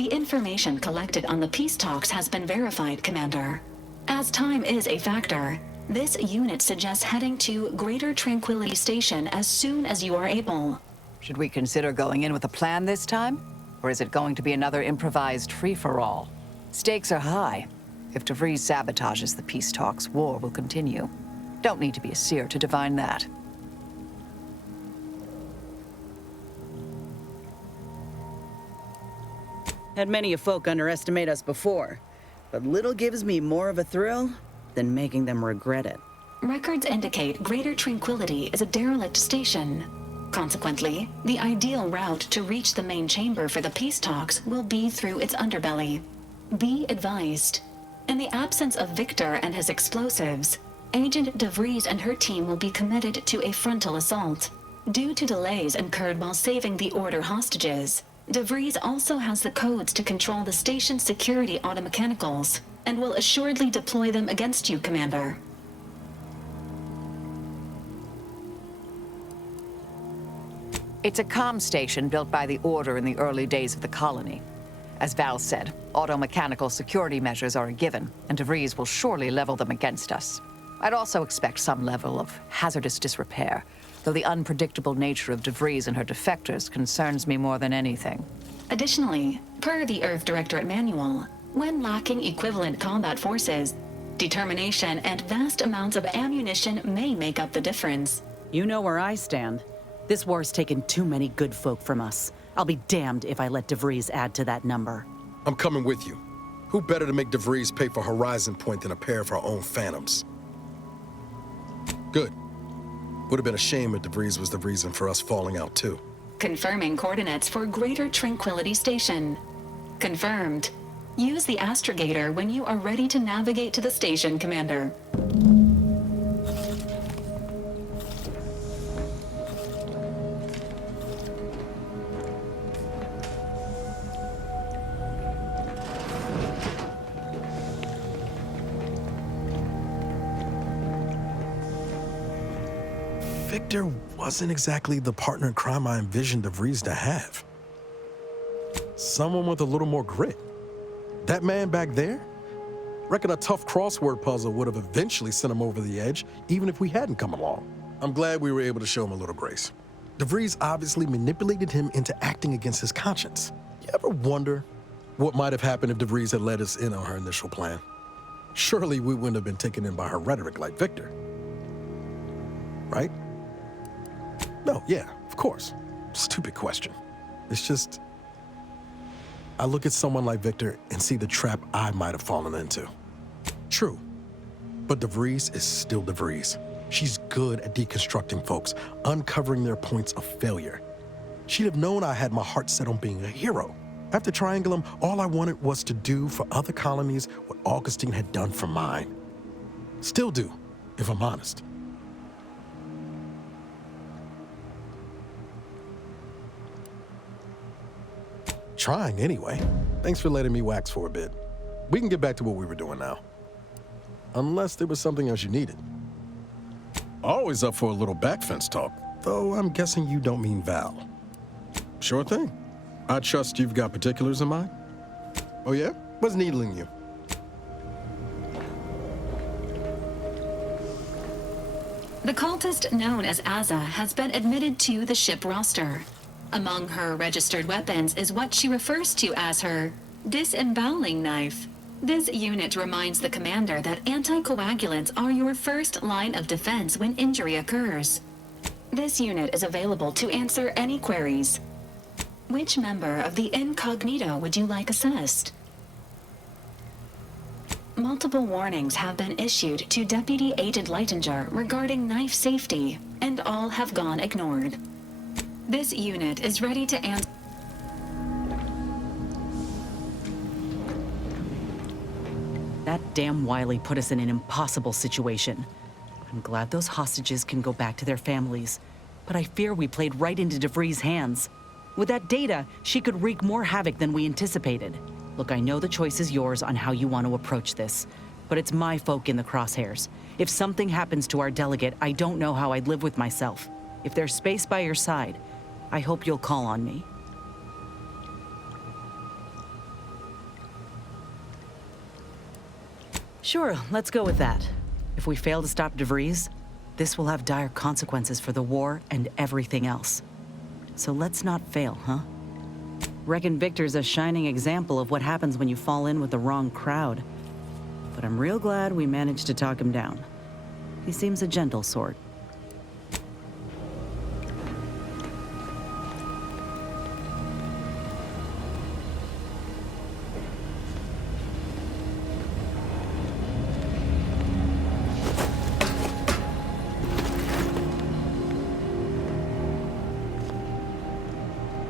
The information collected on the peace talks has been verified, Commander. As time is a factor, this unit suggests heading to Greater Tranquility Station as soon as you are able. Should we consider going in with a plan this time? Or is it going to be another improvised free-for-all? Stakes are high. If DeVries sabotages the peace talks, war will continue. Don't need to be a seer to divine that. Had many a folk underestimate us before, but little gives me more of a thrill than making them regret it. Records indicate Greater Tranquility is a derelict station. Consequently, the ideal route to reach the main chamber for the peace talks will be through its underbelly. Be advised. In the absence of Victor and his explosives, Agent DeVries and her team will be committed to a frontal assault. Due to delays incurred while saving the Order hostages, DeVries also has the codes to control the station's security automechanicals, and will assuredly deploy them against you, Commander. It's a comm station built by the Order in the early days of the colony. As Val said, auto-mechanical security measures are a given, and DeVries will surely level them against us. I'd also expect some level of hazardous disrepair, though the unpredictable nature of DeVries and her defectors concerns me more than anything. Additionally, per the Earth Directorate Manual, when lacking equivalent combat forces, determination and vast amounts of ammunition may make up the difference. You know where I stand. This war's taken too many good folk from us. I'll be damned if I let DeVries add to that number. I'm coming with you. Who better to make DeVries pay for Horizon Point than a pair of her own phantoms? Good. Would have been a shame if DeVries was the reason for us falling out too. Confirming coordinates for Greater Tranquility Station. Confirmed. Use the astrogator when you are ready to navigate to the station, Commander. Victor wasn't exactly the partner in crime I envisioned DeVries to have. Someone with a little more grit. That man back there? Reckon a tough crossword puzzle would have eventually sent him over the edge, even if we hadn't come along. I'm glad we were able to show him a little grace. DeVries obviously manipulated him into acting against his conscience. You ever wonder what might have happened if DeVries had let us in on her initial plan? Surely we wouldn't have been taken in by her rhetoric like Victor. Right? No, yeah, of course. Stupid question. It's just, I look at someone like Victor and see the trap I might have fallen into. True, but DeVries is still DeVries. She's good at deconstructing folks, uncovering their points of failure. She'd have known I had my heart set on being a hero. After Triangulum, all I wanted was to do for other colonies what Augustine had done for mine. Still do, if I'm honest. Trying anyway. Thanks for letting me wax for a bit. We can get back to what we were doing now. Unless there was something else you needed. Always up for a little backfence talk, though I'm guessing you don't mean Val. Sure thing. I trust you've got particulars in mind? Oh yeah? What's needling you? The cultist known as Aza has been admitted to the ship roster. Among her registered weapons is what she refers to as her disemboweling knife. This unit reminds the commander that anticoagulants are your first line of defense when injury occurs. This unit is available to answer any queries. Which member of the incognito would you like assessed? Multiple warnings have been issued to Deputy Agent Leitinger regarding knife safety, and all have gone ignored. This unit is ready to answer. That damn Wiley put us in an impossible situation. I'm glad those hostages can go back to their families, but I fear we played right into DeVries' hands. With that data, she could wreak more havoc than we anticipated. Look, I know the choice is yours on how you want to approach this, but it's my folk in the crosshairs. If something happens to our delegate, I don't know how I'd live with myself. If there's space by your side, I hope you'll call on me. Sure, let's go with that. If we fail to stop DeVries, this will have dire consequences for the war and everything else. So let's not fail, huh? Reckon Victor's a shining example of what happens when you fall in with the wrong crowd. But I'm real glad we managed to talk him down. He seems a gentle sort.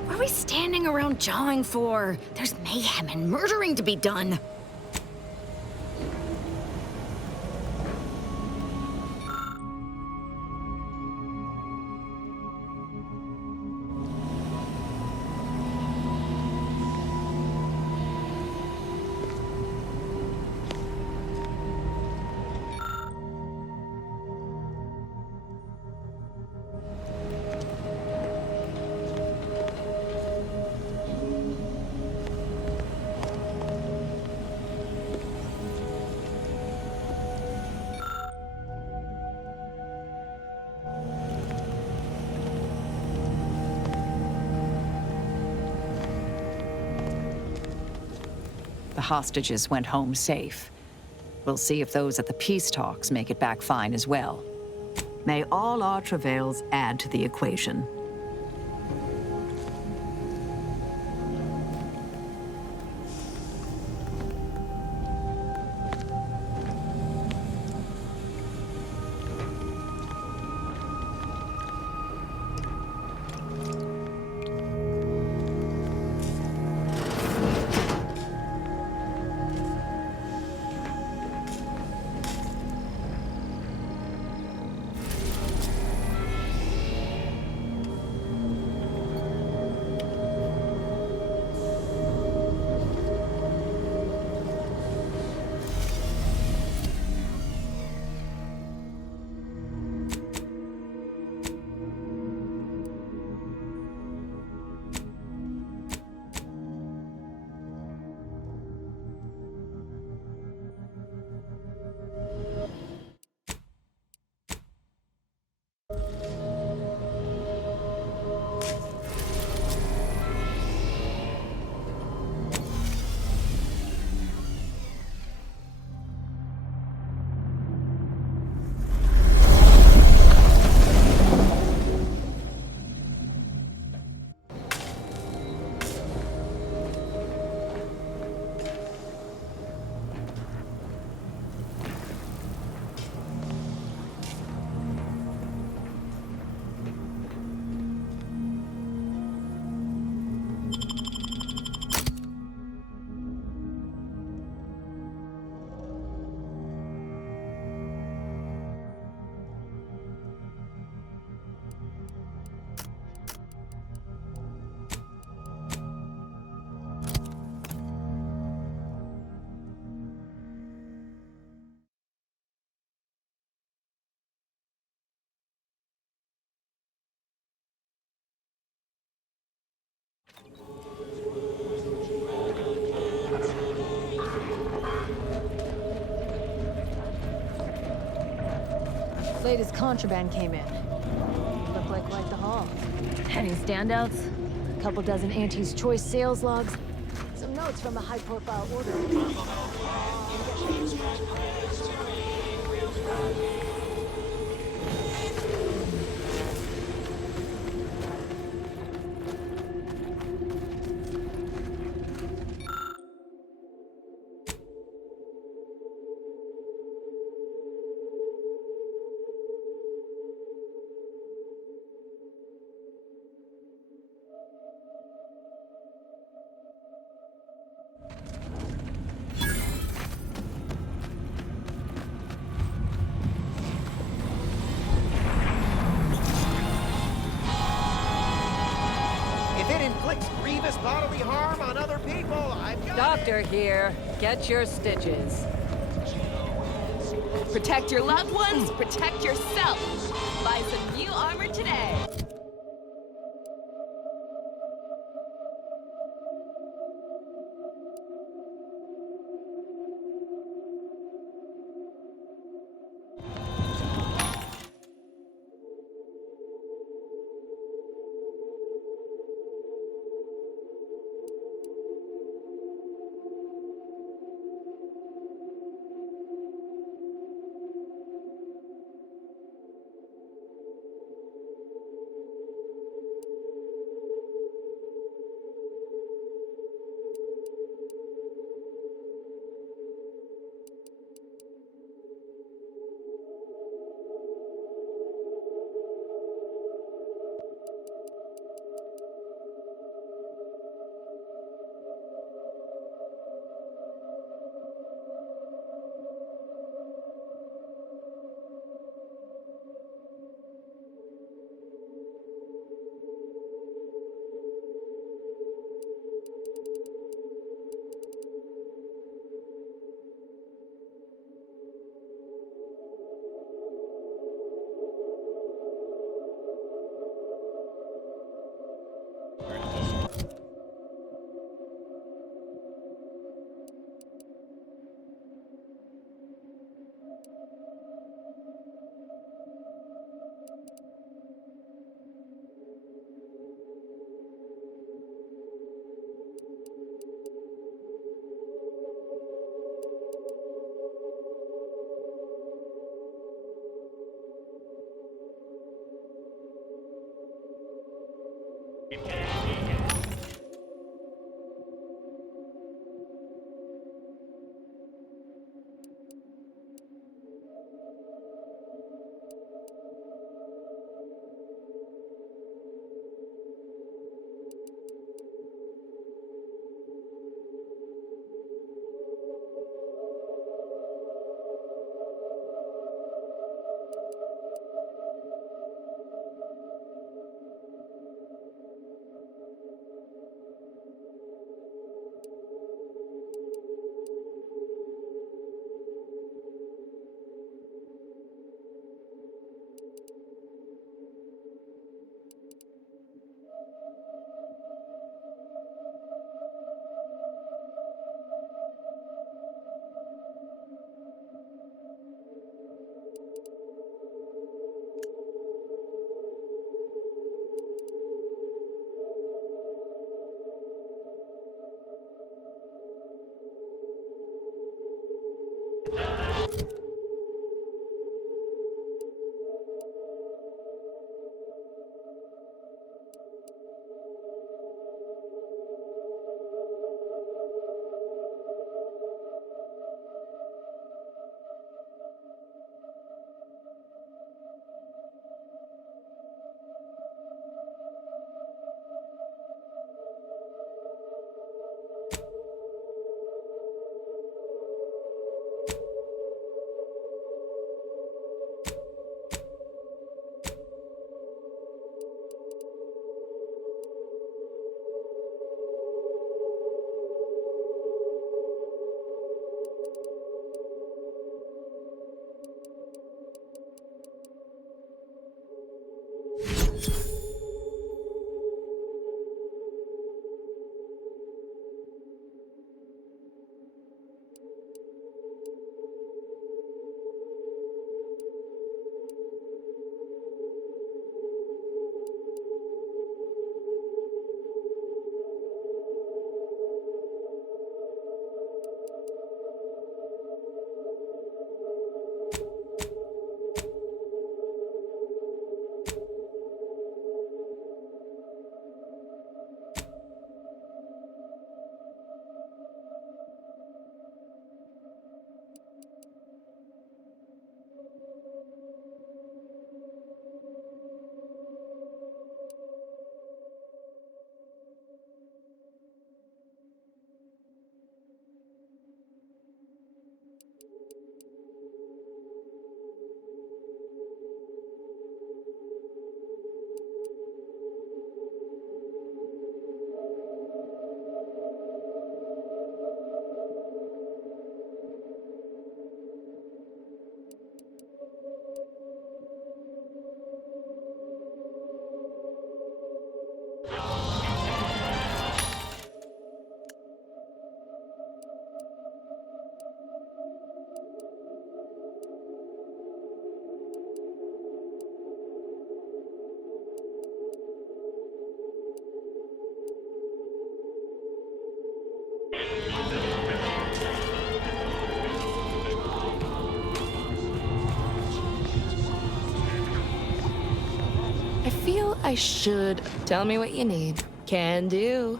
What are we standing around jawing for? There's mayhem and murdering to be done. The hostages went home safe. We'll see if those at the peace talks make it back fine as well. May all our travails add to the equation. Latest contraband came in. Looked like quite the haul. Any standouts? A couple dozen Auntie's Choice sales logs. Some notes from the high-profile order. If it inflicts grievous bodily harm on other people, I've got Doctor here. Get your stitches. Protect your loved ones, protect yourself. Buy some new armor today. I feel I should. Tell me what you need. Can do.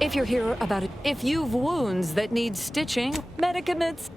If you're here about it, if you've wounds that need stitching, medicaments.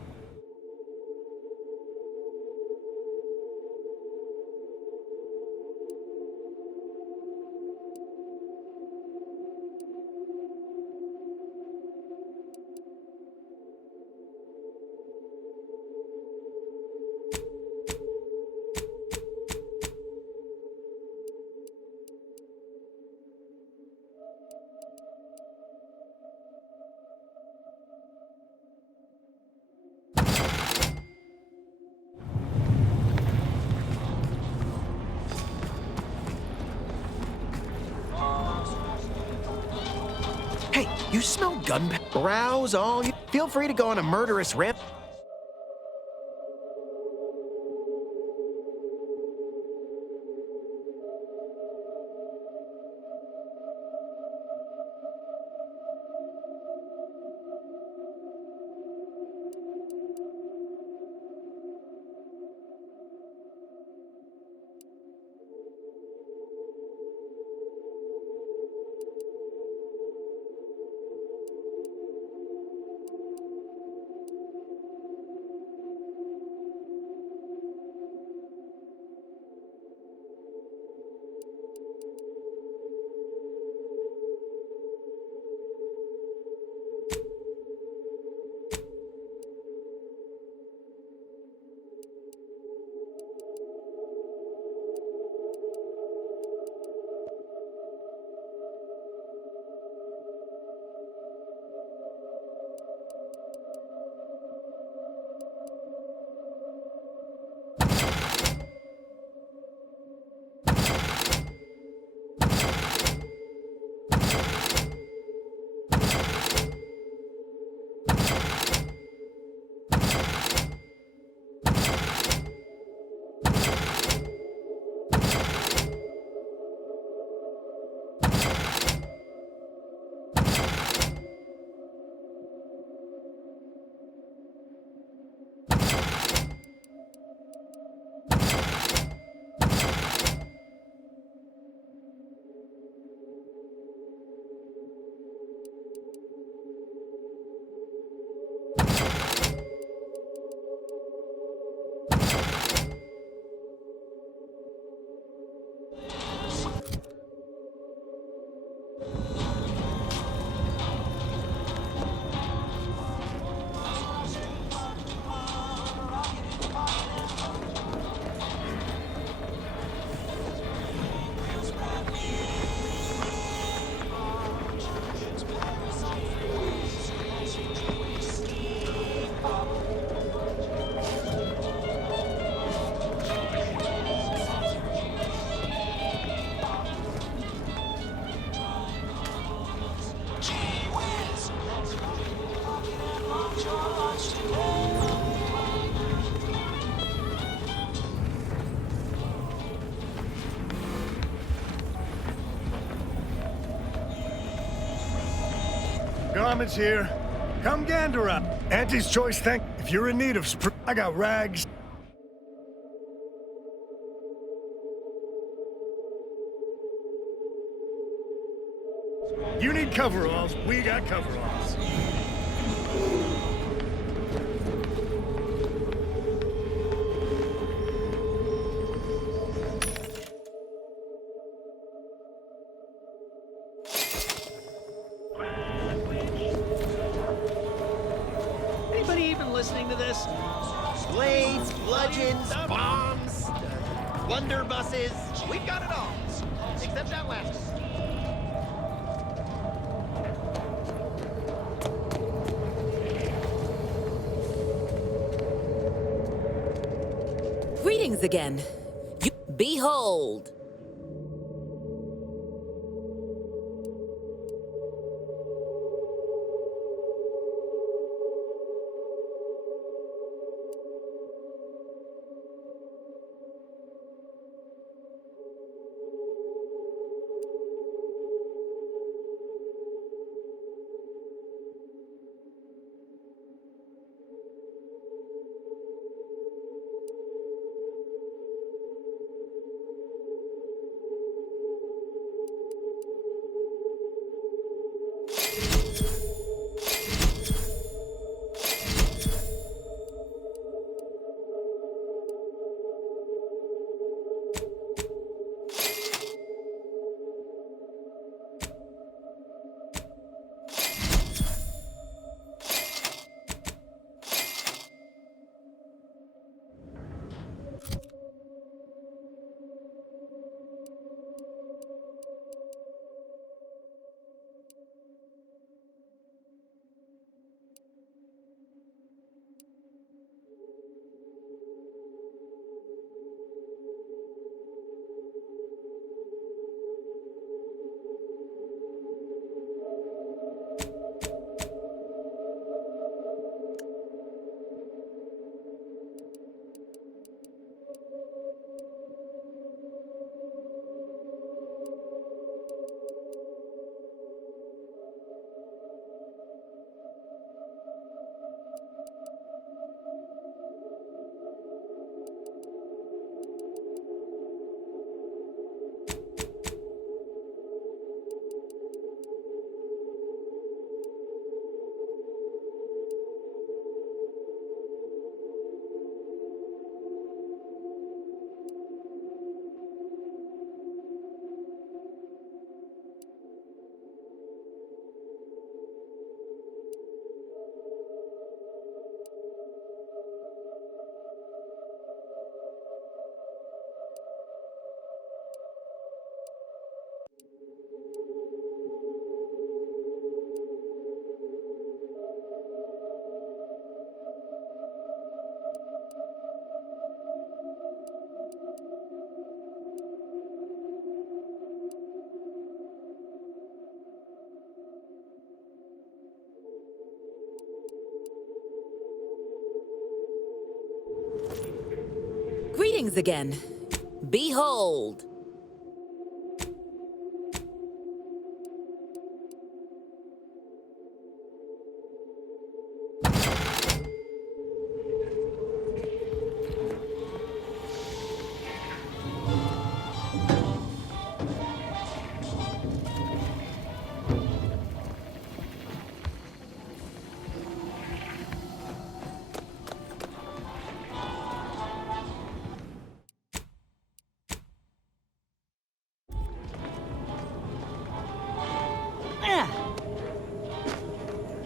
Hey, you smell gunpowder? Browse all you... Feel free to go on a murderous rip. Mohammed's here. Come gander up. Auntie's choice, thank. If you're in need of I got rags. You need coveralls, we got coveralls. Anybody even listening to this? Blades, bludgeons, bombs, blunderbusses. We've got it all. Except that last one. Greetings again. Behold! Greetings again. Behold!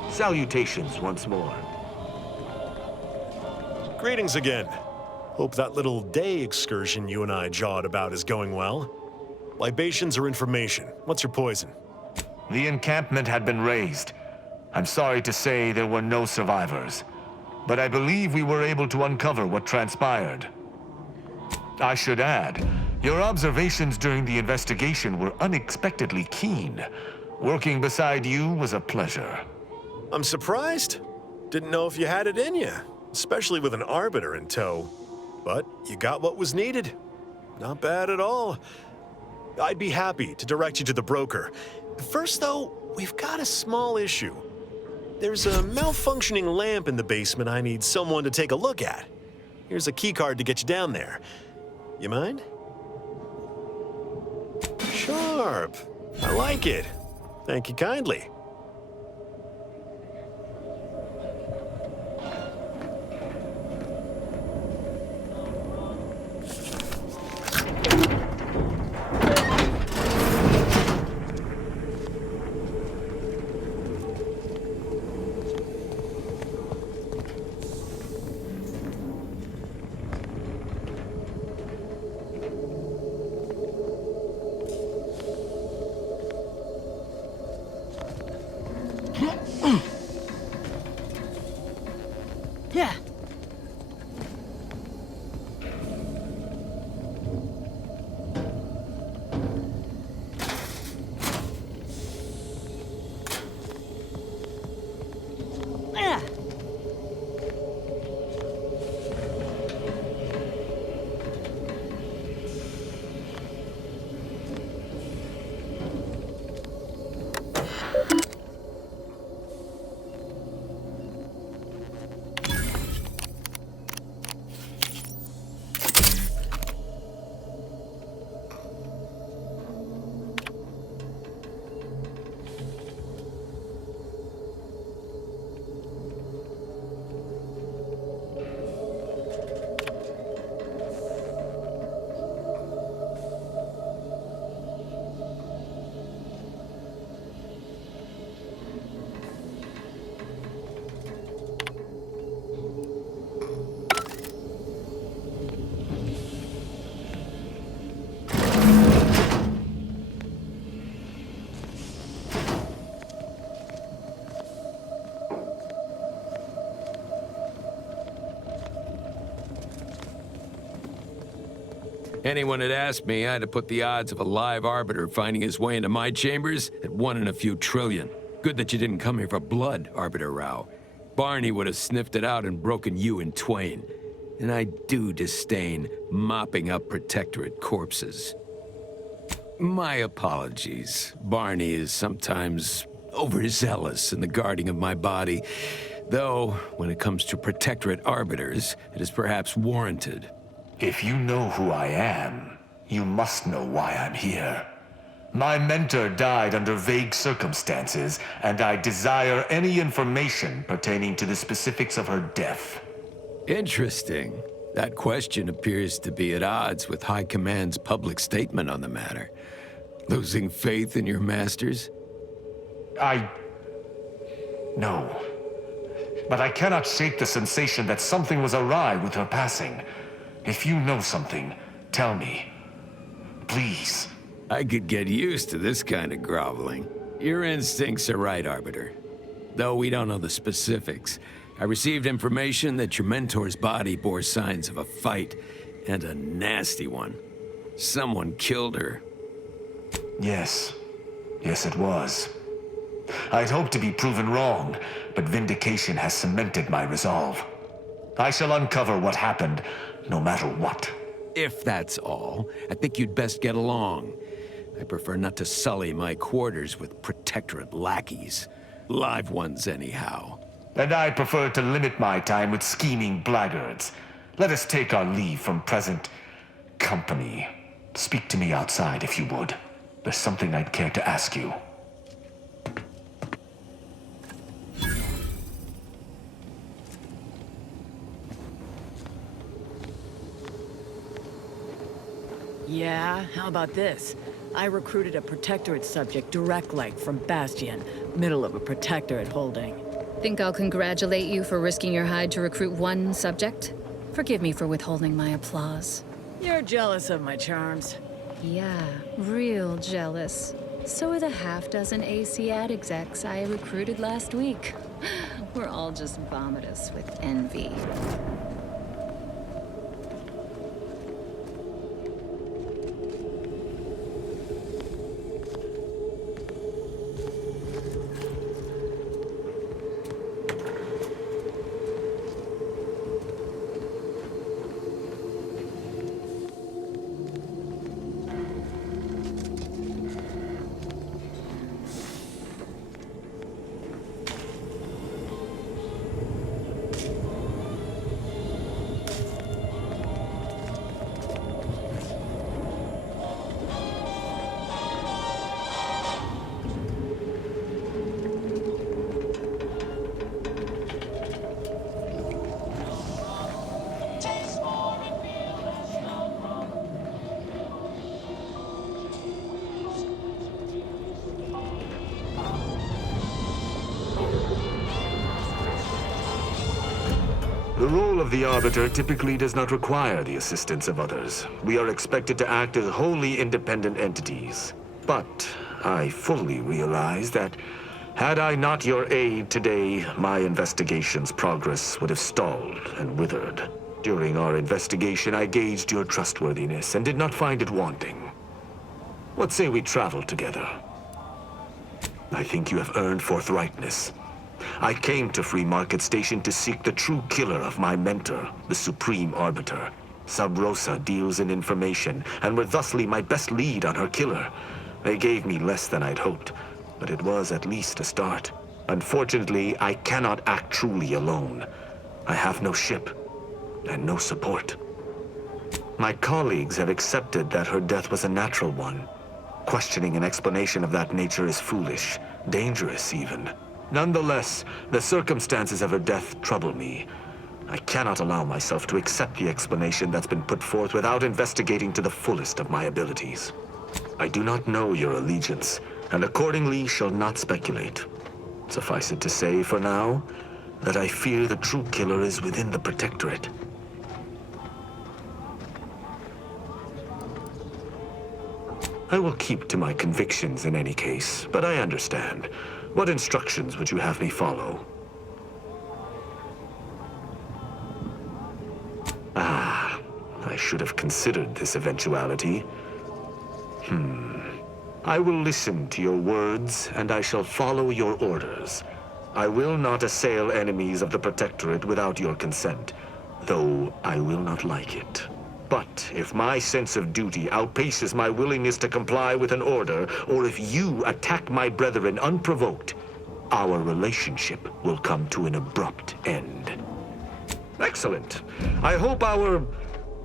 Salutations once more. Greetings again. Hope that little day excursion you and I jawed about is going well. Libations or information? What's your poison? The encampment had been razed. I'm sorry to say there were no survivors, but I believe we were able to uncover what transpired. I should add, your observations during the investigation were unexpectedly keen. Working beside you was a pleasure. I'm surprised. Didn't know if you had it in you, especially with an arbiter in tow. But you got what was needed. Not bad at all. I'd be happy to direct you to the broker. First, though, we've got a small issue. There's a malfunctioning lamp in the basement I need someone to take a look at. Here's a keycard to get you down there. You mind? Sharp. I like it. Thank you kindly. Yeah. Yeah. Anyone had asked me, I'd have put the odds of a live arbiter finding his way into my chambers at 1 in a few trillion. Good that you didn't come here for blood, Arbiter Rao. Barney would have sniffed it out and broken you in twain. And I do disdain mopping up Protectorate corpses. My apologies. Barney is sometimes overzealous in the guarding of my body, though when it comes to Protectorate arbiters, it is perhaps warranted. If you know who I am, you must know why I'm here. My mentor died under vague circumstances, and I desire any information pertaining to the specifics of her death. Interesting. That question appears to be at odds with High Command's public statement on the matter. Losing faith in your masters? No. But I cannot shake the sensation that something was awry with her passing. If you know something, tell me. Please. I could get used to this kind of groveling. Your instincts are right, Arbiter. Though we don't know the specifics, I received information that your mentor's body bore signs of a fight, and a nasty one. Someone killed her. Yes. Yes, it was. I'd hoped to be proven wrong, but vindication has cemented my resolve. I shall uncover what happened, no matter what. If that's all, I think you'd best get along. I prefer not to sully my quarters with Protectorate lackeys. Live ones, anyhow. And I prefer to limit my time with scheming blackguards. Let us take our leave from present company. Speak to me outside, if you would. There's something I'd care to ask you. Yeah, how about this? I recruited a Protectorate subject direct-like from Bastion, middle of a Protectorate holding. Think I'll congratulate you for risking your hide to recruit one subject? Forgive me for withholding my applause. You're jealous of my charms. Yeah, real jealous. So are the half-dozen AC-ad execs I recruited last week. We're all just vomitous with envy. The role of the Arbiter typically does not require the assistance of others. We are expected to act as wholly independent entities. But I fully realize that had I not your aid today, my investigation's progress would have stalled and withered. During our investigation, I gauged your trustworthiness and did not find it wanting. What say we travel together? I think you have earned forthrightness. I came to Free Market Station to seek the true killer of my mentor, the Supreme Arbiter. Sub Rosa deals in information, and were thusly my best lead on her killer. They gave me less than I'd hoped, but it was at least a start. Unfortunately, I cannot act truly alone. I have no ship, and no support. My colleagues have accepted that her death was a natural one. Questioning an explanation of that nature is foolish, dangerous even. Nonetheless, the circumstances of her death trouble me. I cannot allow myself to accept the explanation that's been put forth without investigating to the fullest of my abilities. I do not know your allegiance, and accordingly shall not speculate. Suffice it to say, for now, that I fear the true killer is within the Protectorate. I will keep to my convictions in any case, but I understand. What instructions would you have me follow? Ah, I should have considered this eventuality. I will listen to your words, and I shall follow your orders. I will not assail enemies of the Protectorate without your consent, though I will not like it. But if my sense of duty outpaces my willingness to comply with an order, or if you attack my brethren unprovoked, our relationship will come to an abrupt end. Excellent. I hope our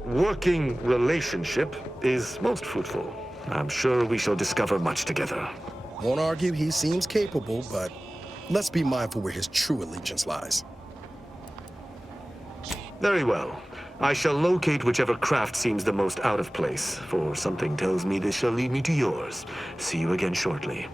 working relationship is most fruitful. I'm sure we shall discover much together. Won't argue he seems capable, but let's be mindful where his true allegiance lies. Very well. I shall locate whichever craft seems the most out of place, for something tells me this shall lead me to yours. See you again shortly.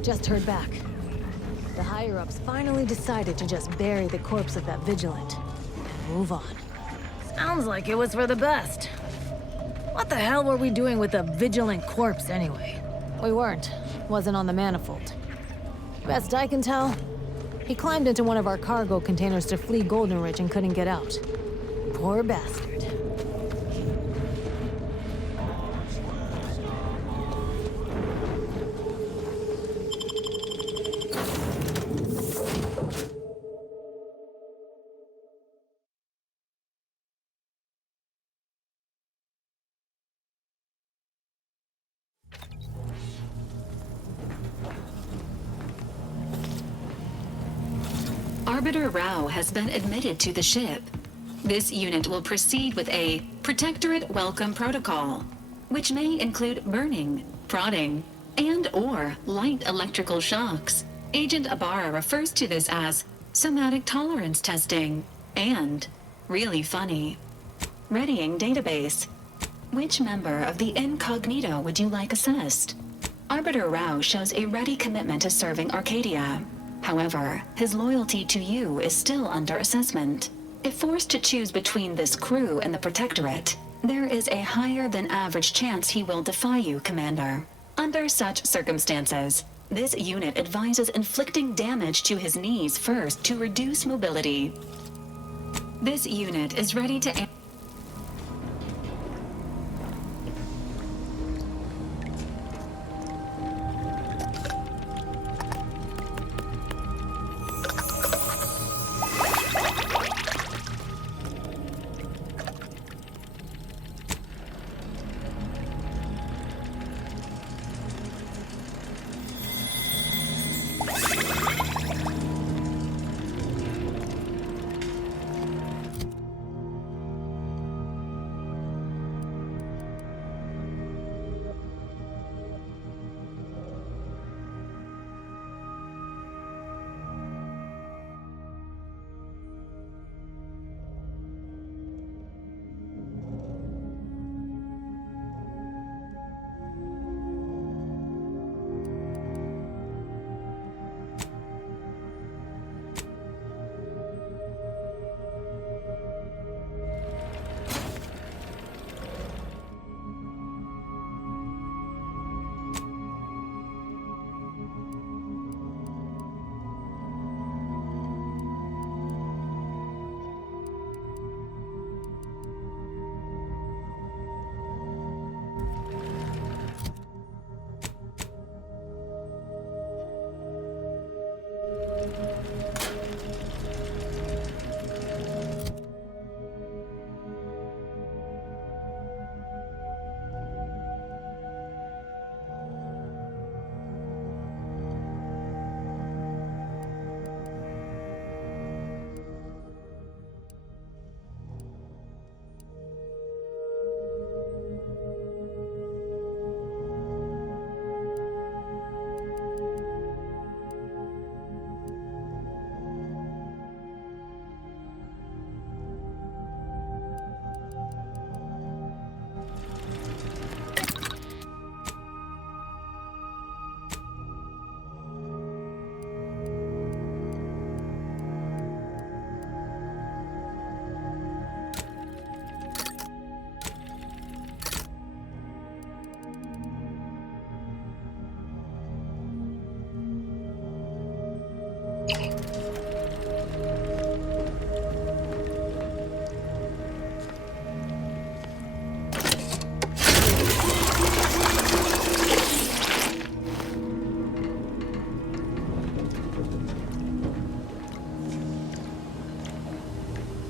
Just heard back. The higher-ups finally decided to just bury the corpse of that Vigilant and move on. Sounds like it was for the best. What the hell were we doing with a Vigilant corpse anyway? We weren't. Wasn't on the manifold. Best I can tell, he climbed into one of our cargo containers to flee Golden Ridge and couldn't get out. Poor bastard. Arbiter Rao has been admitted to the ship. This unit will proceed with a Protectorate Welcome Protocol, which may include burning, prodding, and/or light electrical shocks. Agent Ibarra refers to this as somatic tolerance testing and really funny. Readying database. Which member of the Incognito would you like assessed? Arbiter Rao shows a ready commitment to serving Arcadia. However, his loyalty to you is still under assessment. If forced to choose between this crew and the Protectorate, there is a higher than average chance he will defy you, Commander. Under such circumstances, this unit advises inflicting damage to his knees first to reduce mobility. This unit is ready to...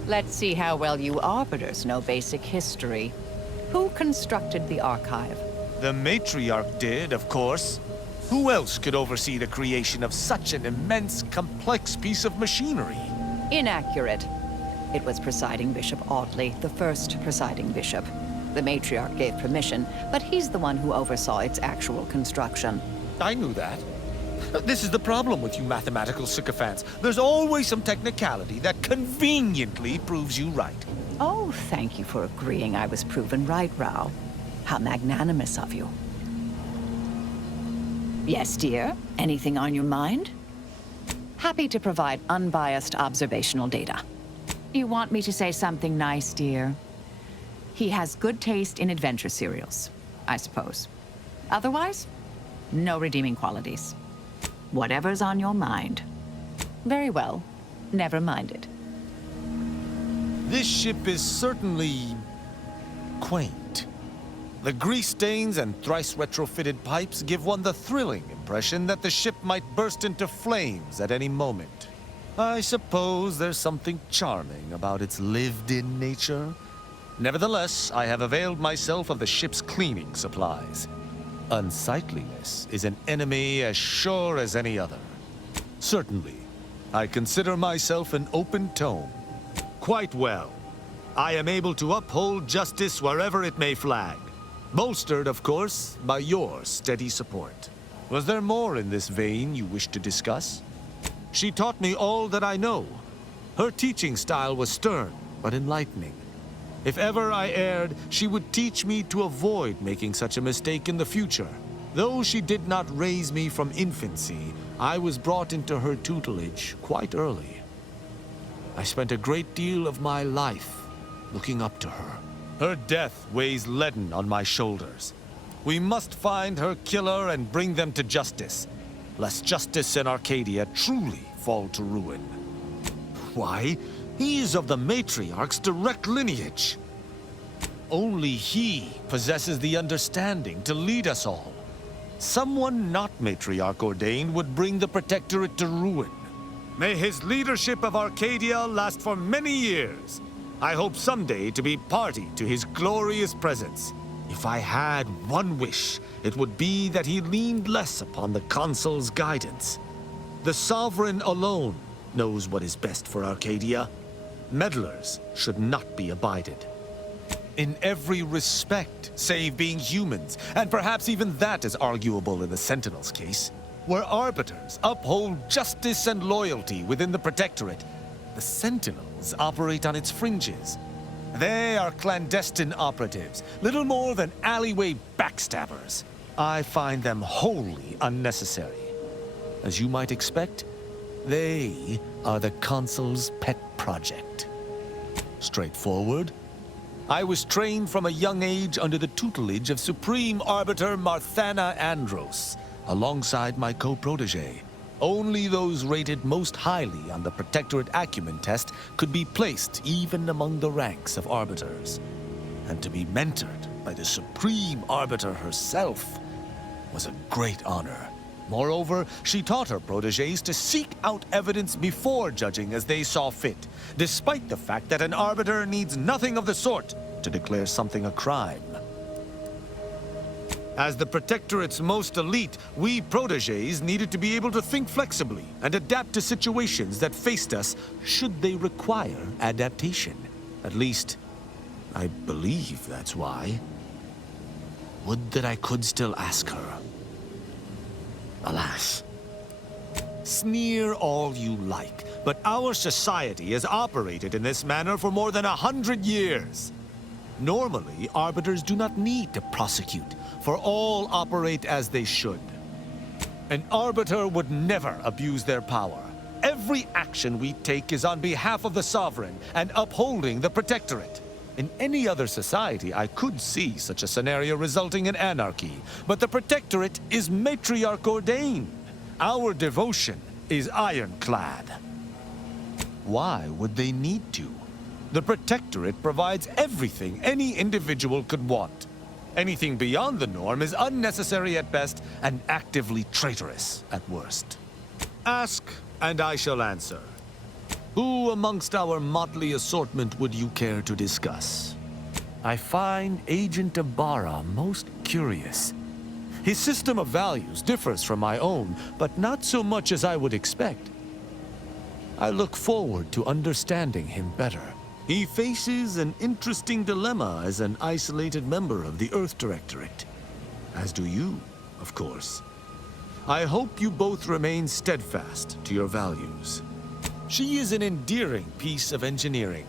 Let's see how well you Arbiters know basic history. Who constructed the archive? The matriarch did, of course. Who else could oversee the creation of such an immense, complex piece of machinery? Inaccurate. It was Presiding Bishop Audley, the first presiding bishop. The matriarch gave permission, but he's the one who oversaw its actual construction. I knew that. This is the problem with you mathematical sycophants. There's always some technicality that conveniently proves you right. Oh, thank you for agreeing I was proven right, Rao. How magnanimous of you. Yes, dear? Anything on your mind? Happy to provide unbiased observational data. You want me to say something nice, dear? He has good taste in adventure serials, I suppose. Otherwise, no redeeming qualities. Whatever's on your mind. Very well. Never mind it. This ship is certainly quaint. The grease stains and thrice retrofitted pipes give one the thrilling impression that the ship might burst into flames at any moment. I suppose there's something charming about its lived-in nature. Nevertheless, I have availed myself of the ship's cleaning supplies. Unsightliness is an enemy as sure as any other. Certainly, I consider myself an open tome. Quite well. I am able to uphold justice wherever it may flag. Bolstered, of course, by your steady support. Was there more in this vein you wish to discuss? She taught me all that I know. Her teaching style was stern, but enlightening. If ever I erred, she would teach me to avoid making such a mistake in the future. Though she did not raise me from infancy, I was brought into her tutelage quite early. I spent a great deal of my life looking up to her. Her death weighs leaden on my shoulders. We must find her killer and bring them to justice, lest justice in Arcadia truly fall to ruin. Why, he is of the matriarch's direct lineage. Only he possesses the understanding to lead us all. Someone not matriarch ordained would bring the Protectorate to ruin. May his leadership of Arcadia last for many years. I hope someday to be party to his glorious presence. If I had one wish, it would be that he leaned less upon the Consul's guidance. The Sovereign alone knows what is best for Arcadia. Meddlers should not be abided. In every respect, save being humans, and perhaps even that is arguable in the Sentinel's case, where Arbiters uphold justice and loyalty within the Protectorate, the Sentinels operate on its fringes. They are clandestine operatives, little more than alleyway backstabbers. I find them wholly unnecessary. As you might expect, they are the Consul's pet project. Straightforward. I was trained from a young age under the tutelage of Supreme Arbiter Marthana Andros, alongside my co-protege. Only those rated most highly on the Protectorate Acumen test could be placed even among the ranks of Arbiters. And to be mentored by the Supreme Arbiter herself was a great honor. Moreover, she taught her proteges to seek out evidence before judging as they saw fit, despite the fact that an Arbiter needs nothing of the sort to declare something a crime. As the Protectorate's most elite, we proteges needed to be able to think flexibly and adapt to situations that faced us should they require adaptation. At least, I believe that's why. Would that I could still ask her. Alas. Sneer all you like, but our society has operated in this manner for more than 100 years. Normally, Arbiters do not need to prosecute, for all operate as they should. An Arbiter would never abuse their power. Every action we take is on behalf of the Sovereign and upholding the Protectorate. In any other society, I could see such a scenario resulting in anarchy, but the Protectorate is matriarch ordained. Our devotion is ironclad. Why would they need to? The Protectorate provides everything any individual could want. Anything beyond the norm is unnecessary at best and actively traitorous at worst. Ask, and I shall answer. Who amongst our motley assortment would you care to discuss? I find Agent Ibarra most curious. His system of values differs from my own, but not so much as I would expect. I look forward to understanding him better. He faces an interesting dilemma as an isolated member of the Earth Directorate. As do you, of course. I hope you both remain steadfast to your values. She is an endearing piece of engineering.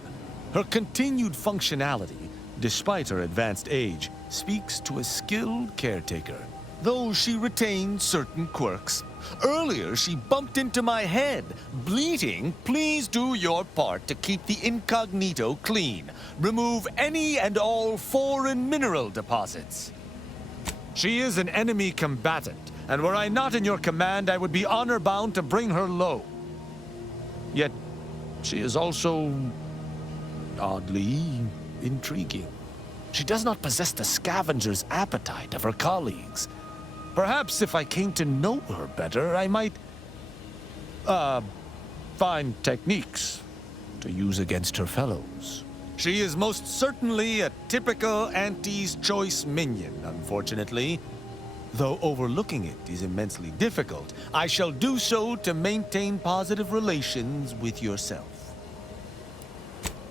Her continued functionality, despite her advanced age, speaks to a skilled caretaker, though she retains certain quirks. Earlier, she bumped into my head, bleating, "Please do your part to keep the incognito clean. Remove any and all foreign mineral deposits." She is an enemy combatant, and were I not in your command, I would be honor-bound to bring her low. Yet, she is also oddly intriguing. She does not possess the scavenger's appetite of her colleagues. Perhaps if I came to know her better, I might, find techniques to use against her fellows. She is most certainly a typical Auntie's Choice minion, unfortunately. Though overlooking it is immensely difficult, I shall do so to maintain positive relations with yourself.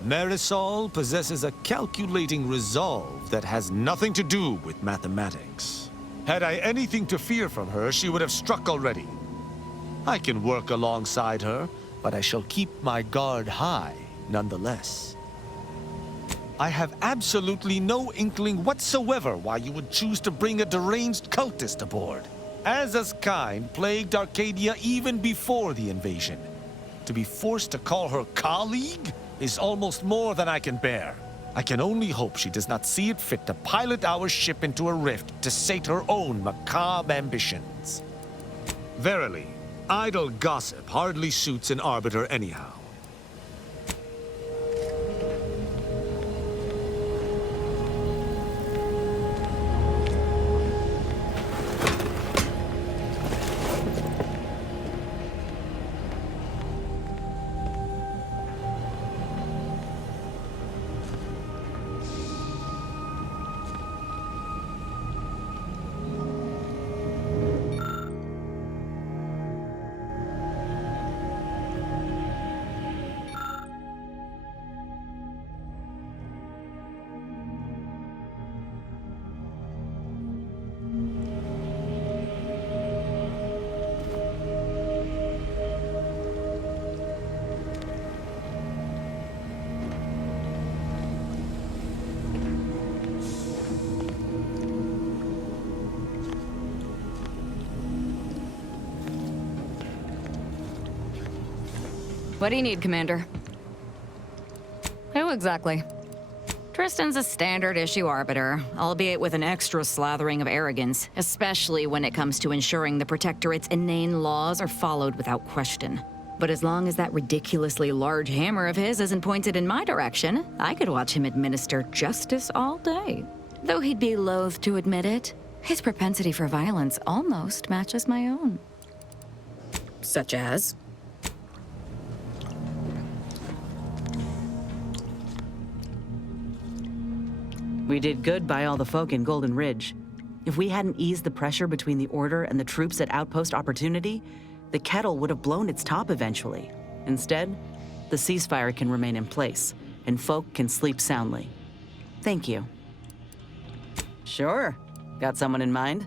Marisol possesses a calculating resolve that has nothing to do with mathematics. Had I anything to fear from her, she would have struck already. I can work alongside her, but I shall keep my guard high nonetheless. I have absolutely no inkling whatsoever why you would choose to bring a deranged cultist aboard. Aza's kind plagued Arcadia even before the invasion. To be forced to call her colleague is almost more than I can bear. I can only hope she does not see it fit to pilot our ship into a rift to sate her own macabre ambitions. Verily, idle gossip hardly suits an arbiter anyhow. What do you need, Commander? Who exactly? Tristan's a standard-issue arbiter, albeit with an extra slathering of arrogance, especially when it comes to ensuring the Protectorate's inane laws are followed without question. But as long as that ridiculously large hammer of his isn't pointed in my direction, I could watch him administer justice all day. Though he'd be loath to admit it, his propensity for violence almost matches my own. Such as? We did good by all the folk in Golden Ridge. If we hadn't eased the pressure between the Order and the troops at Outpost Opportunity, the kettle would have blown its top eventually. Instead, the ceasefire can remain in place, and folk can sleep soundly. Thank you. Sure. Got someone in mind?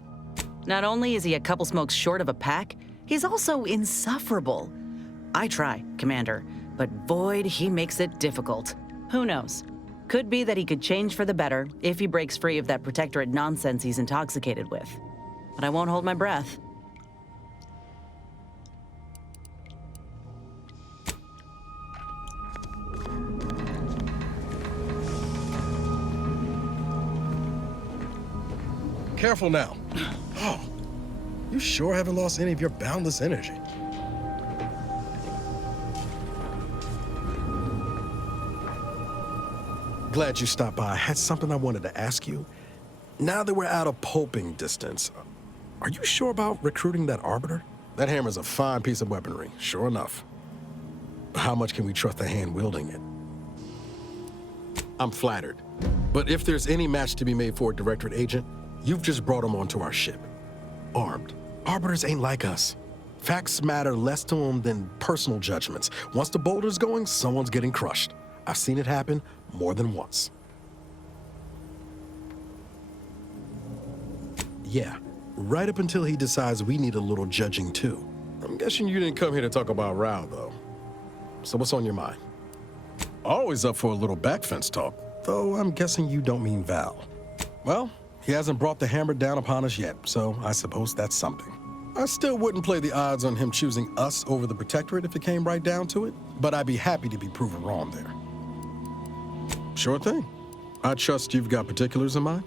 Not only is he a couple smokes short of a pack, he's also insufferable. I try, Commander, but boy, he makes it difficult. Who knows? Could be that he could change for the better if he breaks free of that Protectorate nonsense he's intoxicated with. But I won't hold my breath. Careful now. Oh, you sure haven't lost any of your boundless energy. Glad you stopped by. I had something I wanted to ask you. Now that we're out of pulping distance, are you sure about recruiting that Arbiter? That hammer's a fine piece of weaponry, sure enough. How much can we trust the hand wielding it? I'm flattered. But if there's any match to be made for a Directorate agent, you've just brought him onto our ship. Armed. Arbiters ain't like us. Facts matter less to them than personal judgments. Once the boulder's going, someone's getting crushed. I've seen it happen more than once. Yeah, right up until he decides we need a little judging too. I'm guessing you didn't come here to talk about Rao, though. So what's on your mind? Always up for a little backfence talk, though I'm guessing you don't mean Val. Well, he hasn't brought the hammer down upon us yet, so I suppose that's something. I still wouldn't play the odds on him choosing us over the Protectorate if it came right down to it, but I'd be happy to be proven wrong there. Sure thing. I trust you've got particulars in mind?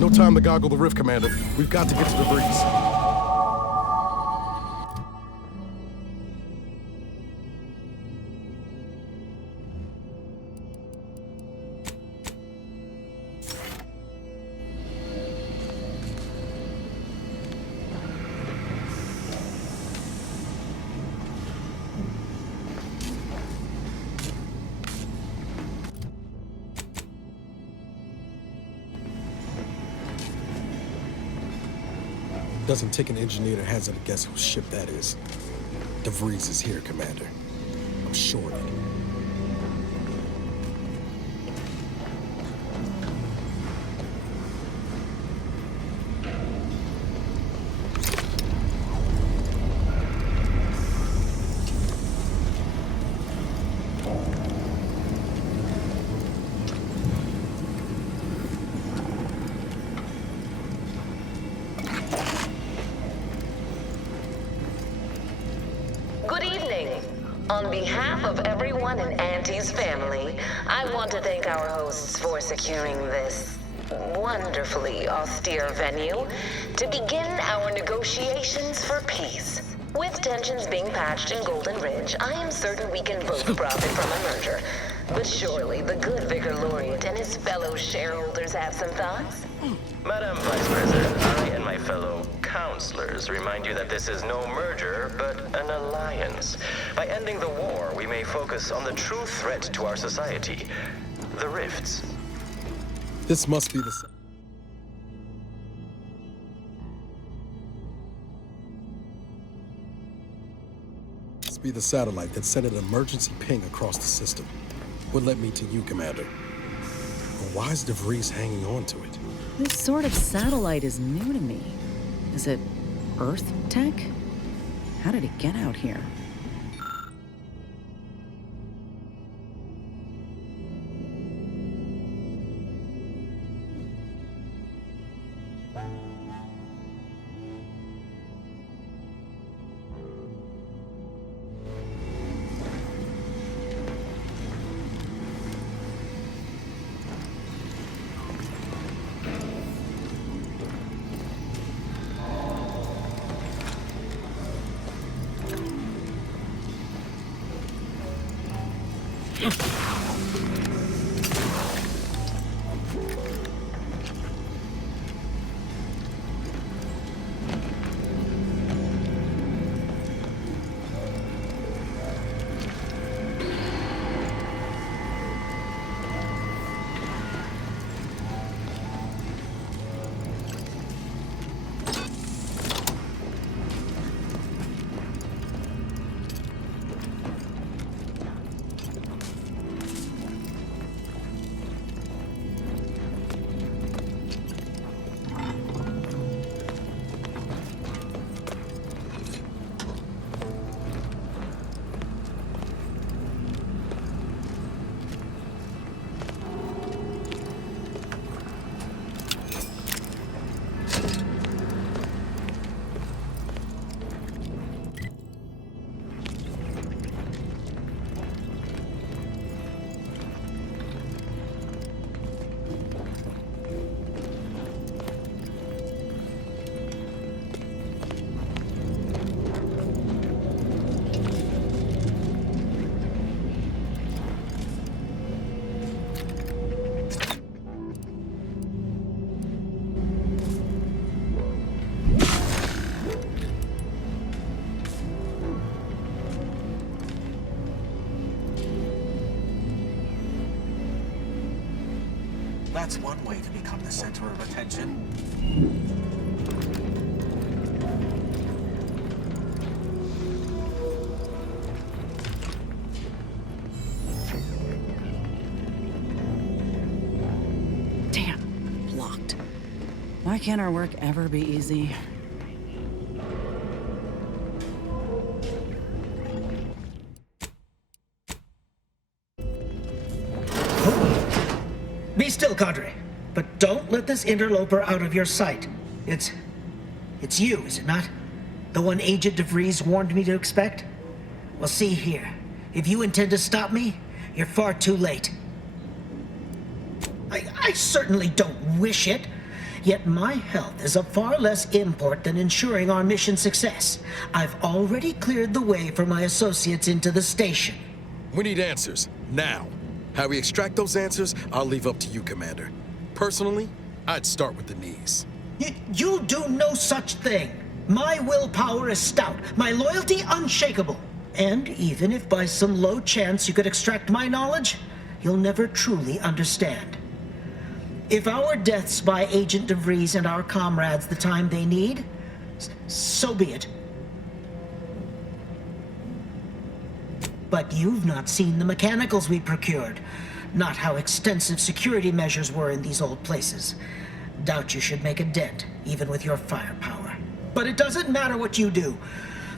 No time to goggle the rift, Commander. We've got to get to the breeze. Doesn't take an engineer to hazard a guess whose ship that is. DeVries is here, Commander. I'm sure of it. On behalf of everyone in Auntie's family, I want to thank our hosts for securing this wonderfully austere venue to begin our negotiations for peace. With tensions being patched in Golden Ridge, I am certain we can both profit from a merger. But surely the good Vicar Laureate and his fellow shareholders have some thoughts? Madam Vice President, I and my fellow counselors remind you that this is no merger, but an alliance. By ending the war, we may focus on the true threat to our society, the rifts. This must be the... Must be the satellite that sent an emergency ping across the system. What led me to you, Commander? But why is DeVries hanging on to it? This sort of satellite is new to me. Is it Earth tech? How did it get out here? That's one way to become the center of attention. Damn, blocked. Why can't our work ever be easy? Be still, Cadre. But don't let this interloper out of your sight. It's you, is it not? The one Agent DeVries warned me to expect? Well, see here. If you intend to stop me, you're far too late. I certainly don't wish it. Yet my health is of far less import than ensuring our mission success. I've already cleared the way for my associates into the station. We need answers, now. How we extract those answers, I'll leave up to you, Commander. Personally, I'd start with the knees. You'll do no such thing. My willpower is stout, my loyalty unshakable. And even if by some low chance you could extract my knowledge, you'll never truly understand. If our deaths buy Agent DeVries and our comrades the time they need, so be it. But you've not seen the mechanicals we procured, not how extensive security measures were in these old places. Doubt you should make a dent, even with your firepower. But it doesn't matter what you do.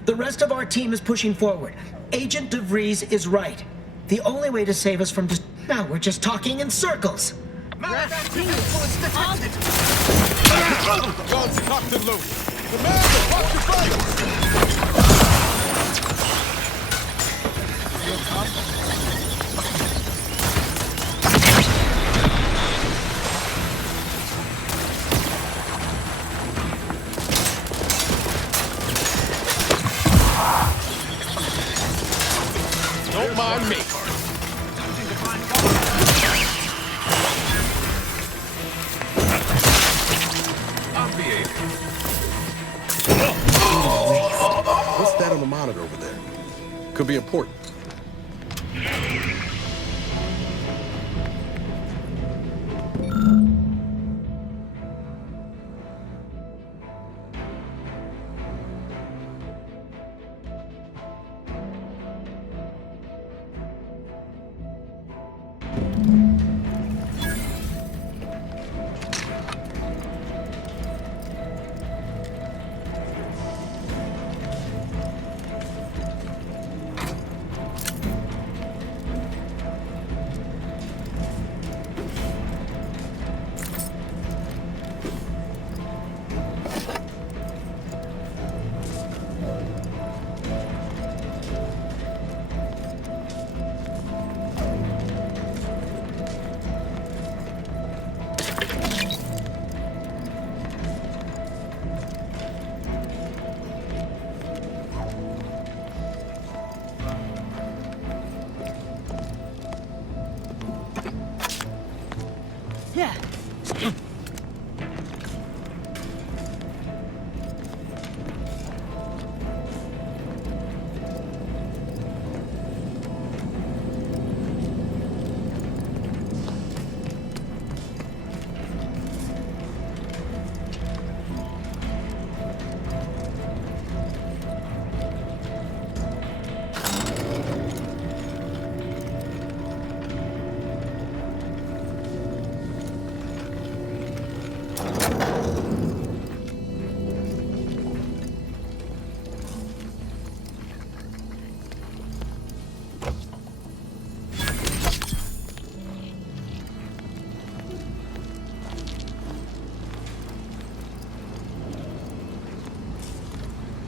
The rest of our team is pushing forward. Agent DeVries is right. The only way to save us from now we're just talking in circles. Guns cocked and loaded. Commander, watch your fire! Don't mind me. What's that on the monitor over there? Could be important.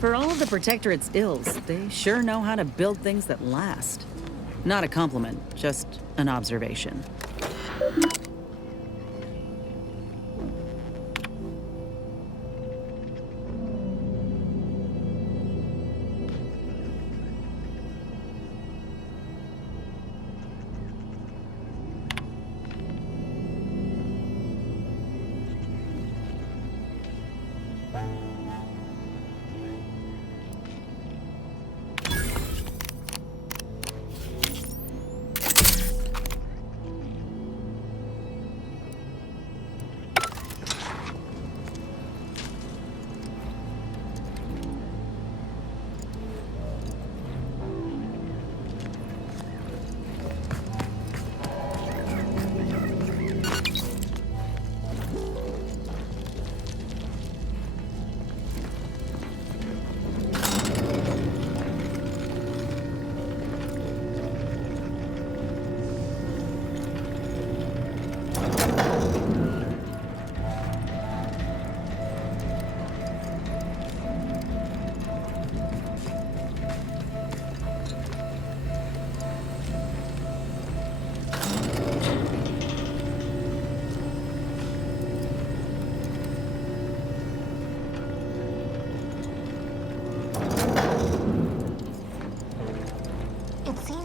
For all of the Protectorate's ills, they sure know how to build things that last. Not a compliment, just an observation.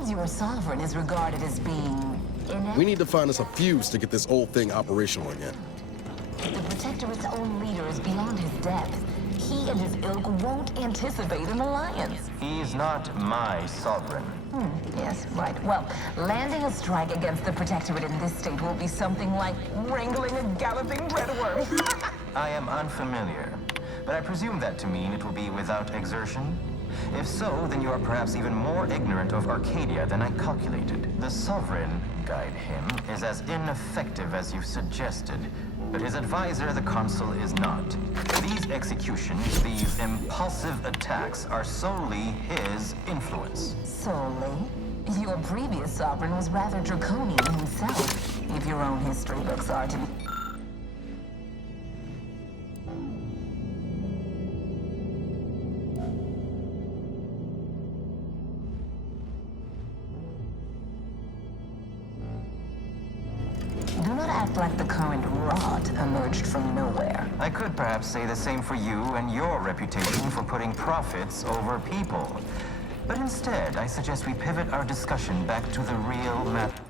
Your sovereign is regarded as being inept. We need to find us a fuse to get this old thing operational again. The Protectorate's own leader is beyond his depth. He and his ilk won't anticipate an alliance. He's not my sovereign. Yes, right. Well, landing a strike against the Protectorate in this state will be something like wrangling a galloping breadworm. I am unfamiliar, but I presume that to mean it will be without exertion? If so, then you are perhaps even more ignorant of Arcadia than I calculated. The Sovereign, guide him, is as ineffective as you suggested, but his advisor, the Consul, is not. These executions, these impulsive attacks, are solely his influence. Solely? Your previous sovereign was rather draconian himself, if your own history books are to be... like the current rot emerged from nowhere. I could perhaps say the same for you and your reputation for putting profits over people. But instead, I suggest we pivot our discussion back to the real matter.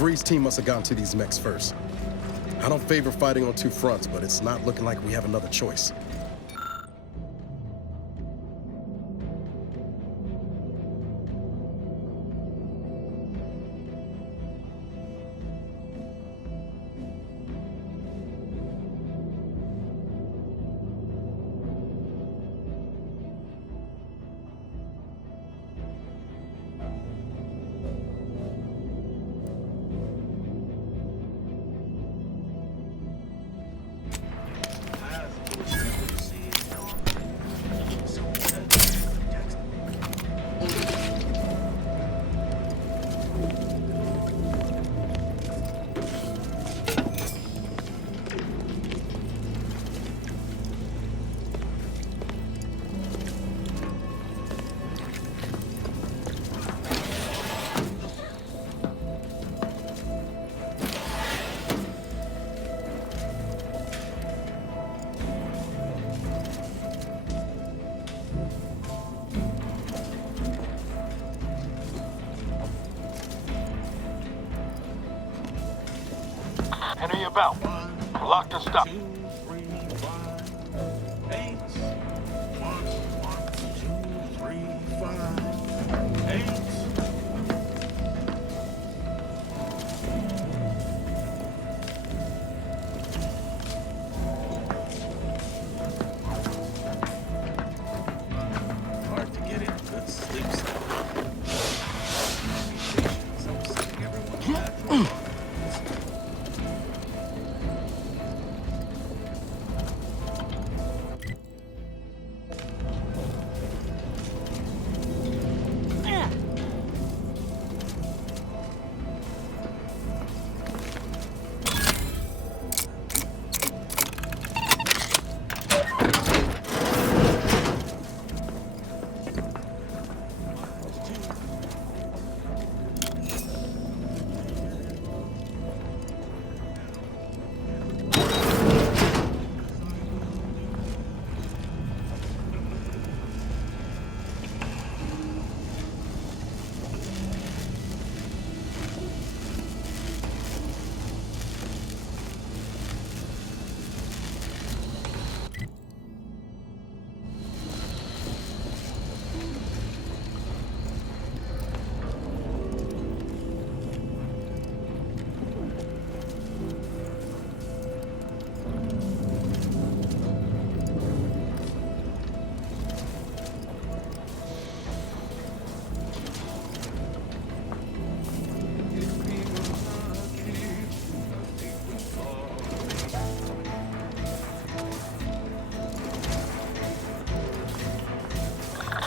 DeVries' team must have gotten to these mechs first. I don't favor fighting on two fronts, but it's not looking like we have another choice. Enemy about. Locked and stopped. Hard to get in good sleep.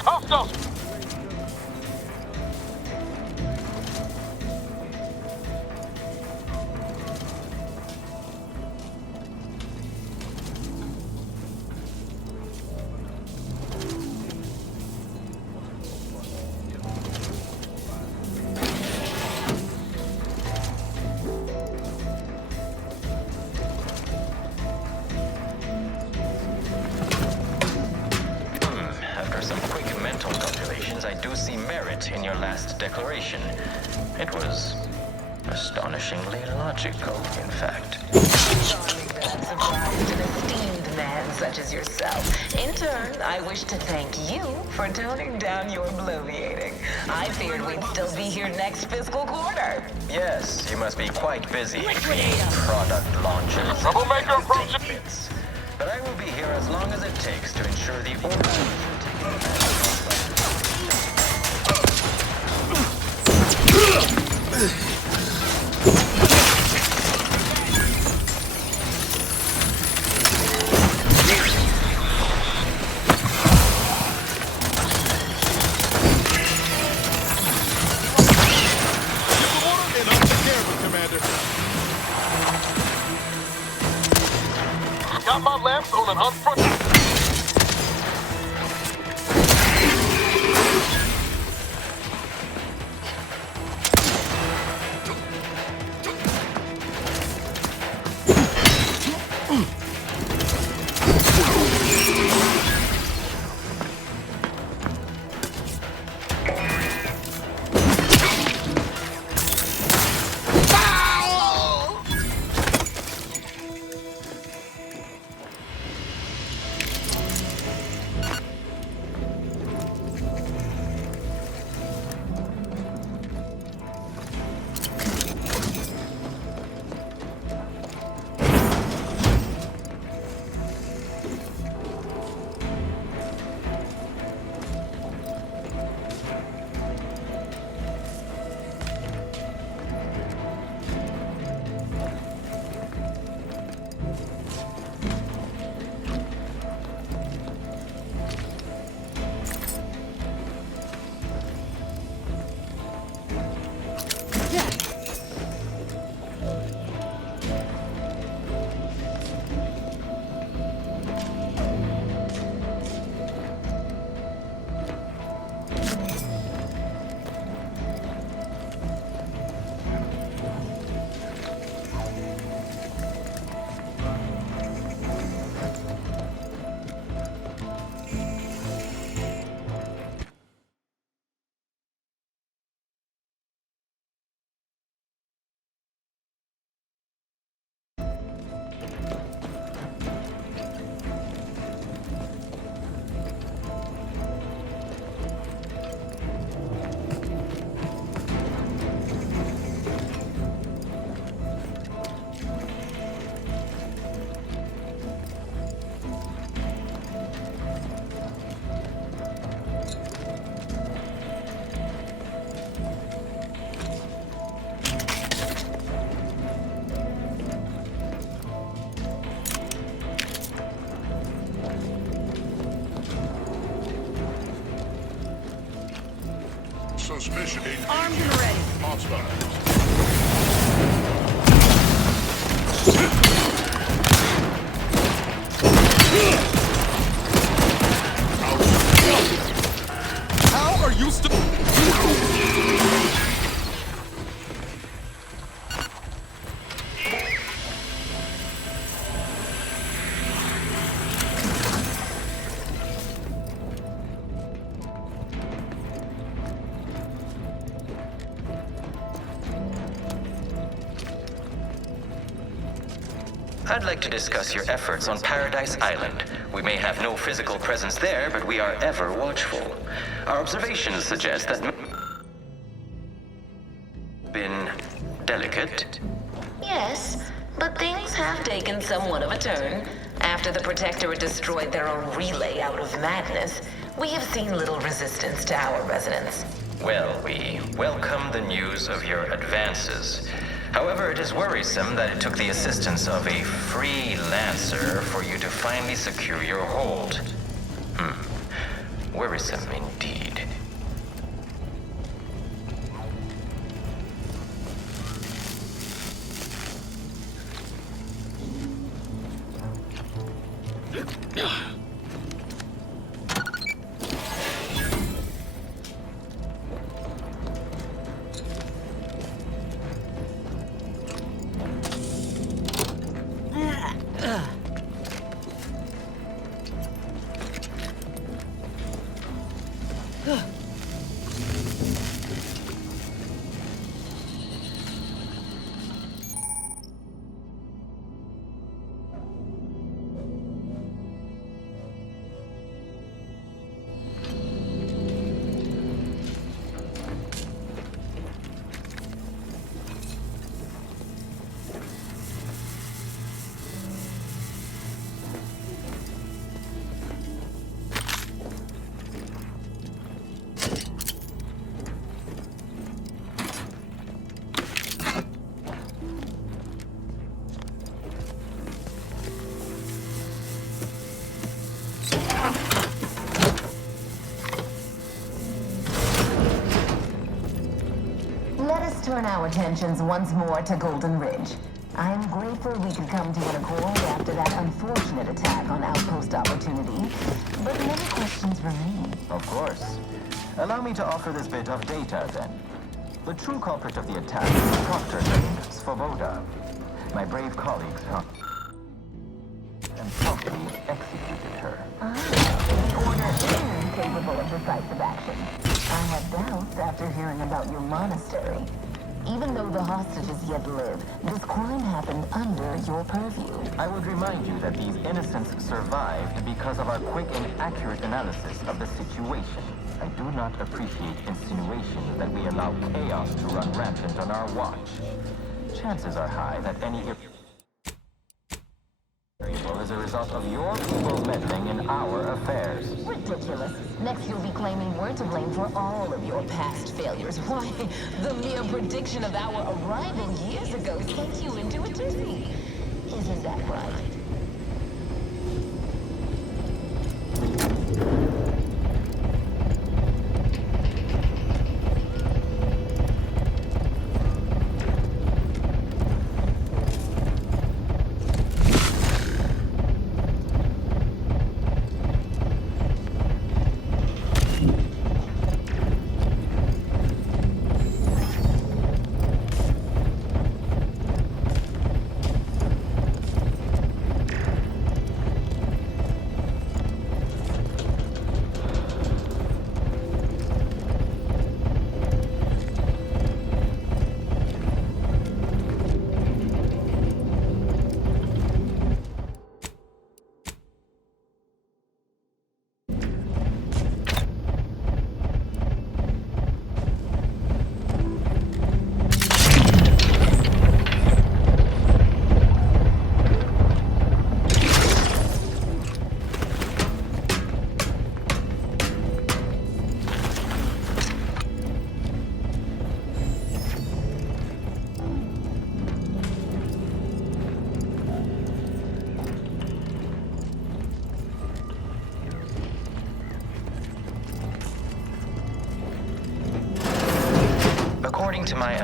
Hostiles! After some quick mental calculations, I do see merit in your last declaration. It was astonishingly logical, in fact. Sorry that I'm surprised an esteemed man such as yourself. In turn, I wish to thank you for toning down your bloviating. I feared we'd still be here next fiscal quarter. Yes, you must be quite busy between product launches. Troublemaker approaching! But I will be here as long as it takes to ensure the order. Got my lamps on an unfronted. Suspicion. Armed and ready. Hostiles. How are you still... I'd like to discuss your efforts on Paradise Island. We may have no physical presence there, but we are ever watchful. Our observations suggest that... been delicate. Yes, but things have taken somewhat of a turn. After the Protectorate destroyed their own relay out of madness, we have seen little resistance to our residents. Well, we welcome the news of your advances. However, it is worrisome that it took the assistance of a freelancer for you to finally secure your hold. Worrisome indeed. Turn our attentions once more to Golden Ridge. I am grateful we could come to an accord after that unfortunate attack on Outpost Opportunity, but many questions remain. Of course. Allow me to offer this bit of data, then. The true culprit of the attack is a doctor named Svoboda. My brave colleagues and promptly executed her. The order is capable of decisive action. I had doubts after hearing about your monastery. Even though the hostages yet live, this crime happened under your purview. I would remind you that these innocents survived because of our quick and accurate analysis of the situation. I do not appreciate insinuations that we allow chaos to run rampant on our watch. Chances are high that any is a result of your people meddling in our affairs. Ridiculous. Next you'll be claiming we're to blame for all of your past failures. Why, the mere prediction of our arrival years ago sent you into a tizzy. Isn't that right?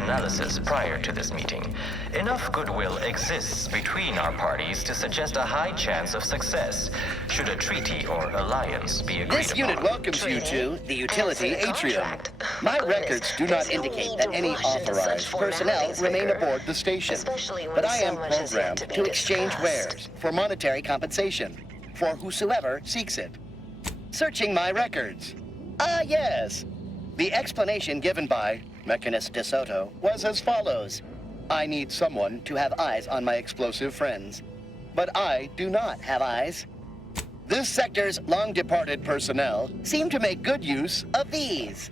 analysis prior to this meeting. Enough goodwill exists between our parties to suggest a high chance of success, should a treaty or alliance be agreed This unit upon. welcomes you to the utility atrium. My records do not indicate that any authorized personnel remain aboard the station, but I am programmed to exchange wares for monetary compensation for whosoever seeks it. Searching my records. Ah, yes. The explanation given by Mechanist DeSoto was as follows. I need someone to have eyes on my explosive friends, but I do not have eyes. This sector's long-departed personnel seem to make good use of these.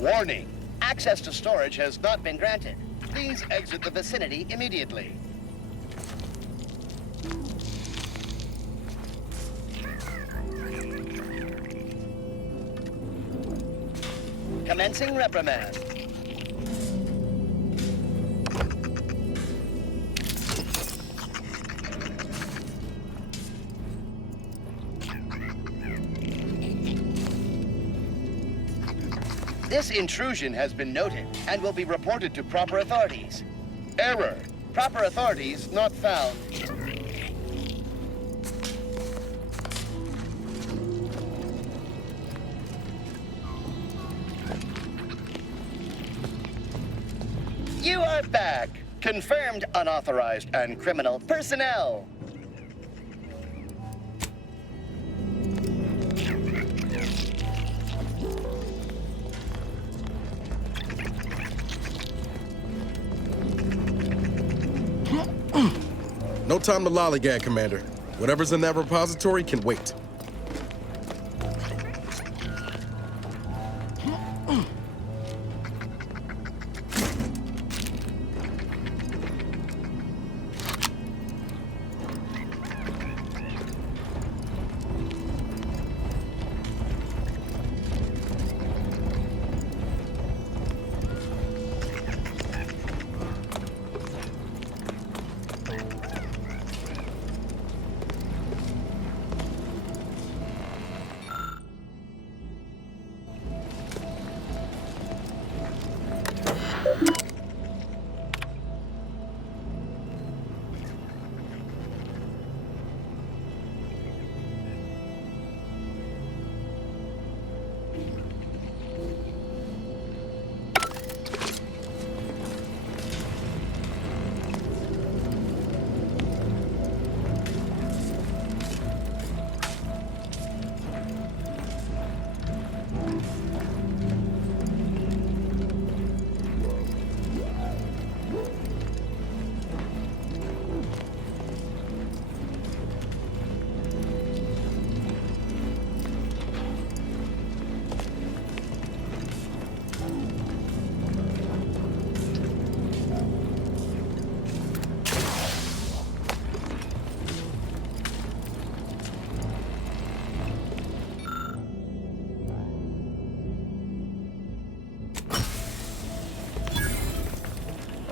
Warning. Access to storage has not been granted. Please exit the vicinity immediately. Commencing reprimand. This intrusion has been noted and will be reported to proper authorities. Error. Proper authorities not found. We're back. Confirmed unauthorized and criminal personnel. No time to lollygag, Commander. Whatever's in that repository can wait.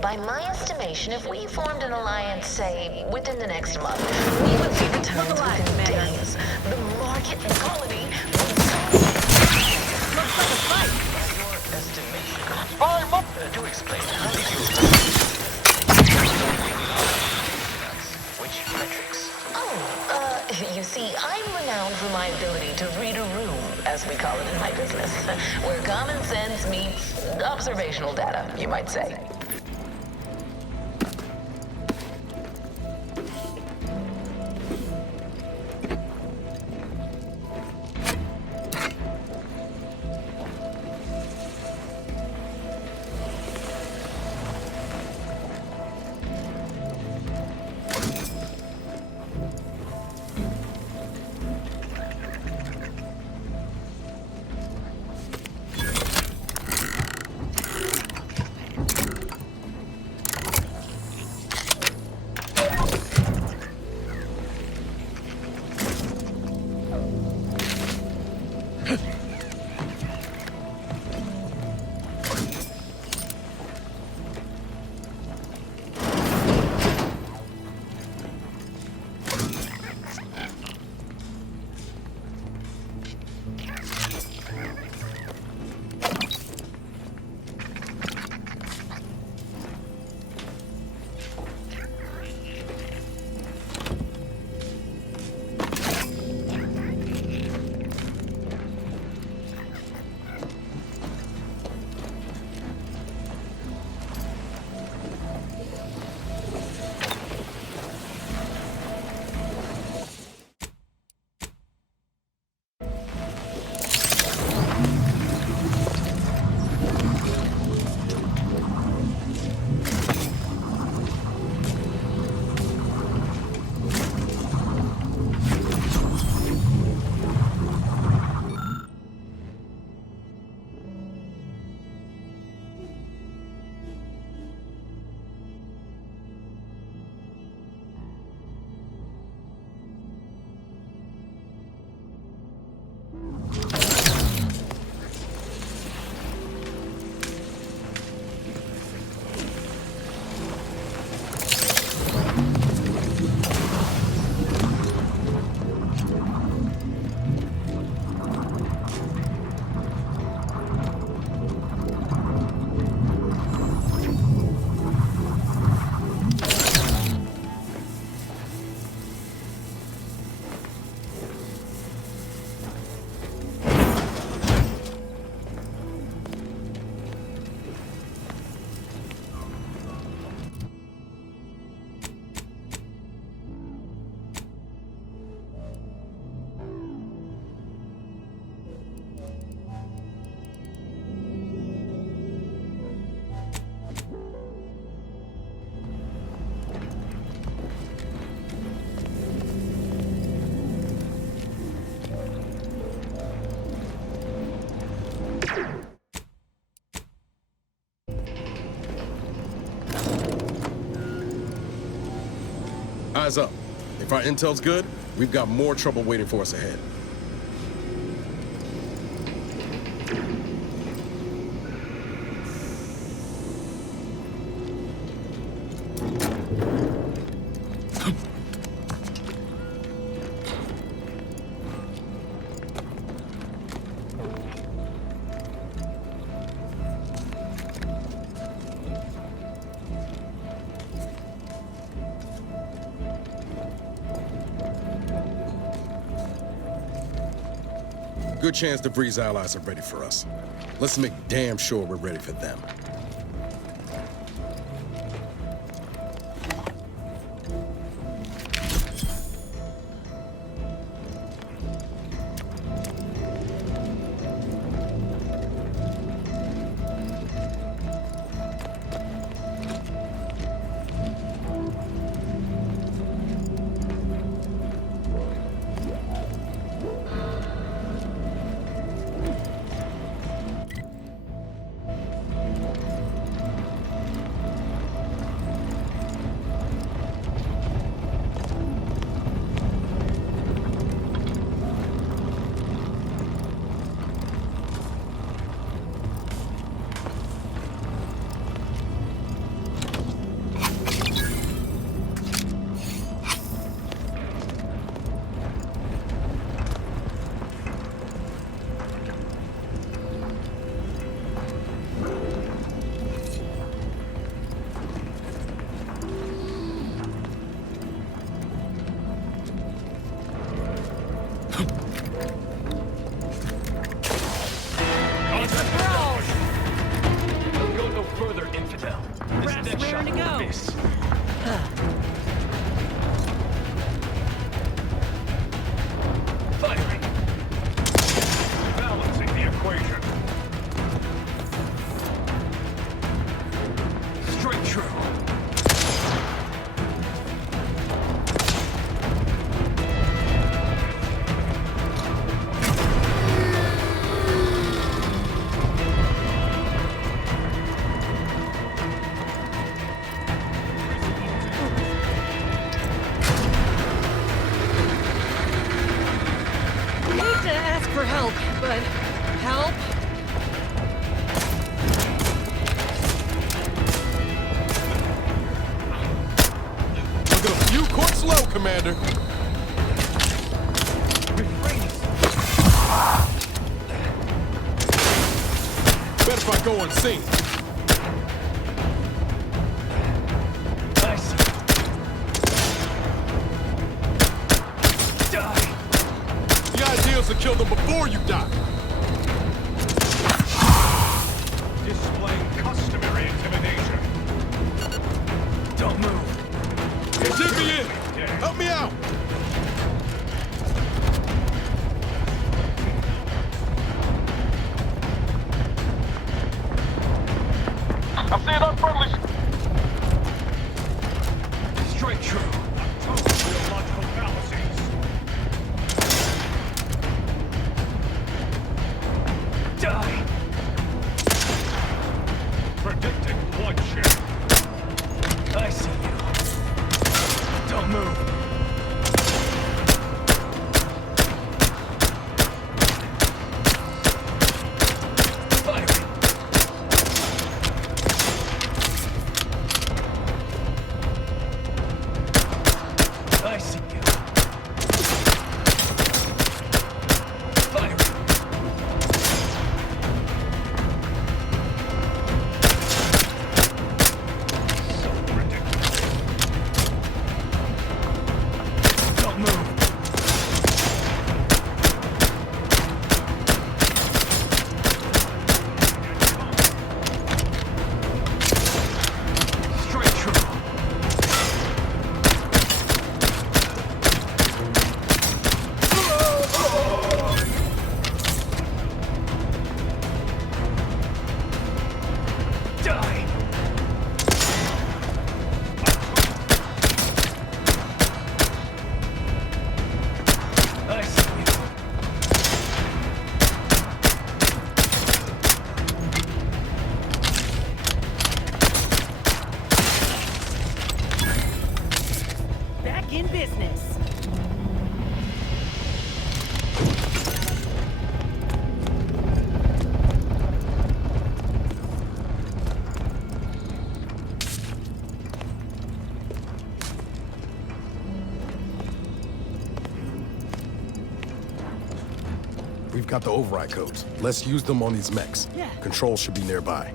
By my estimation, if we formed an alliance, say, within the next month, we would see returns within days. The market and colony would looks like a fight. By your estimation, do explain how did you... Which metrics? Oh, you see, I'm renowned for my ability to read a room, as we call it in my business, where common sense meets observational data, you might say. Eyes up. If our intel's good, we've got more trouble waiting for us ahead. Good chance DeVries' allies are ready for us. Let's make damn sure we're ready for them. Commander. Bet if I go unseen. Nice. Die. The idea is to kill them before you die. Displaying customary intimidation. Don't move. Dig me in. Help me out! I'm seeing unfriendly. Straight true. Total theological fallacies. Die. Predicting bloodshed. I see you. Don't move. Back in business. We've got the override codes. Let's use them on these mechs. Yeah. Control should be nearby.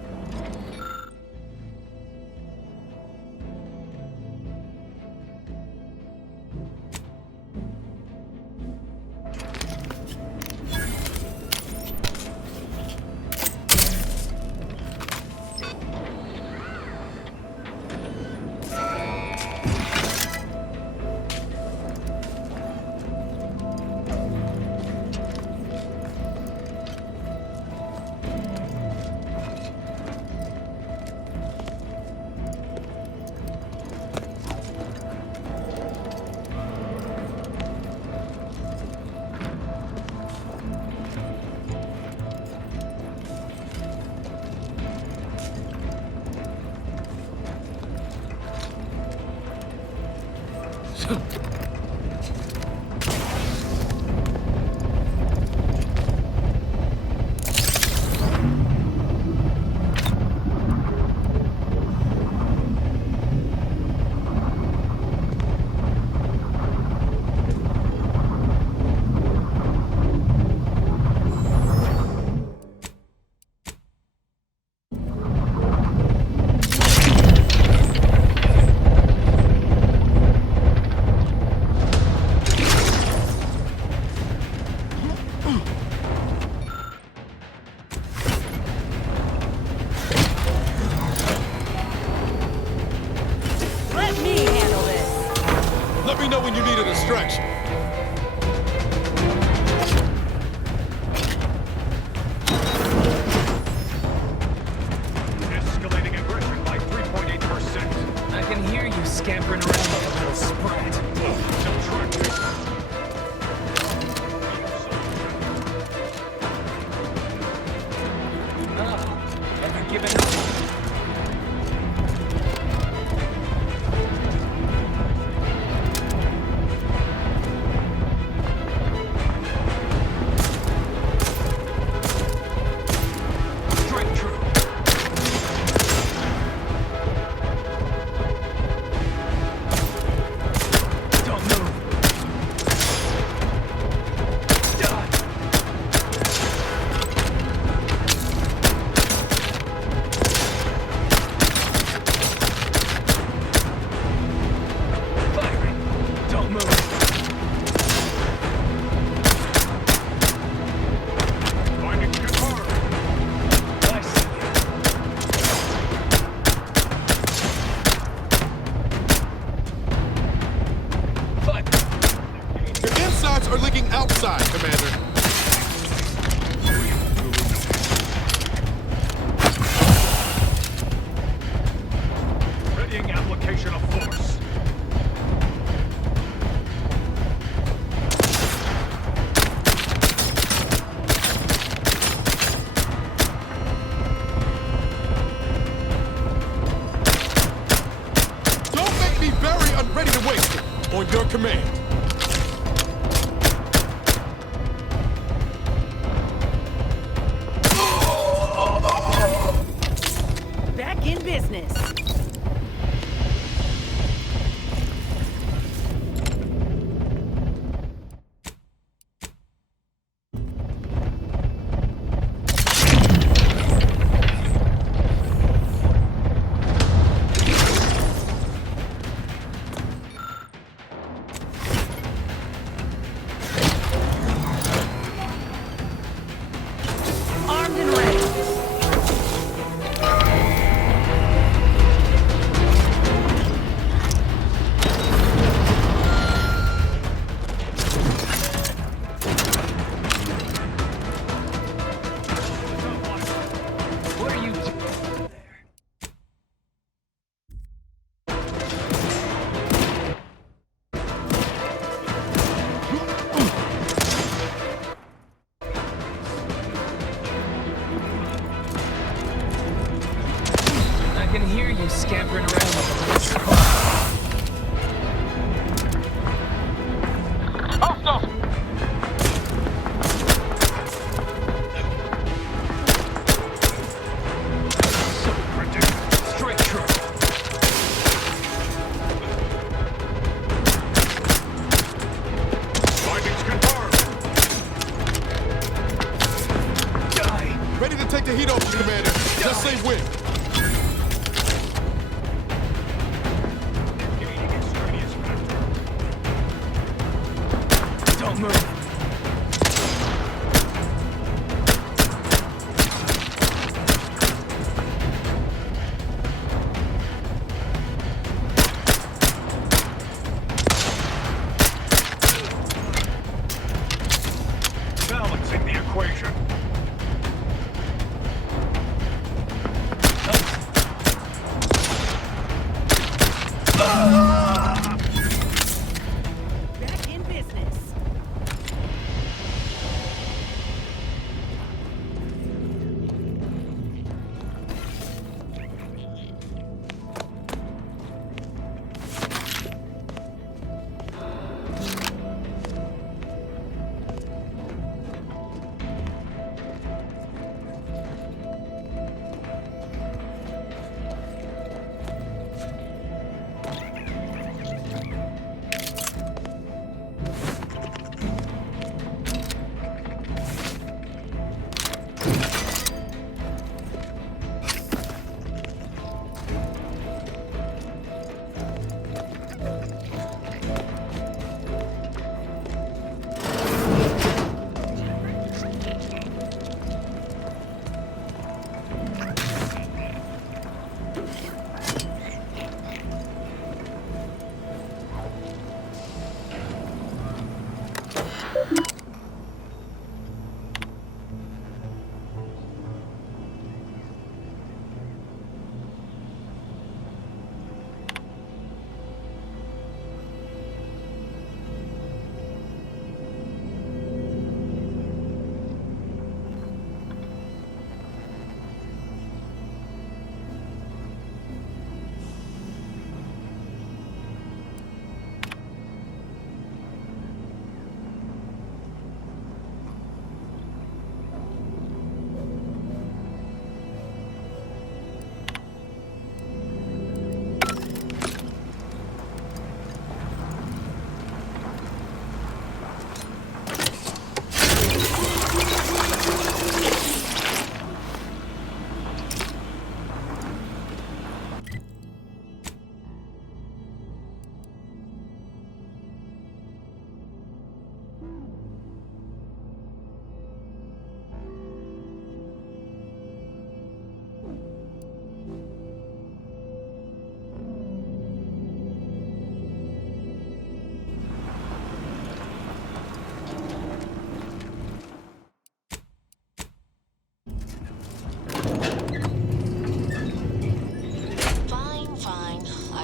Let me know when you need a distraction. Escalating aggression by 3.8%. I can hear you scampering around like a little sprat. Don't try to. Have you given up? Are leaking outside, Commander. Readying application of force. Don't make me bury unready to waste it. On your command. Back in business. the heat off, Commander. Just say when. Don't move. Balancing the equation. Back in business.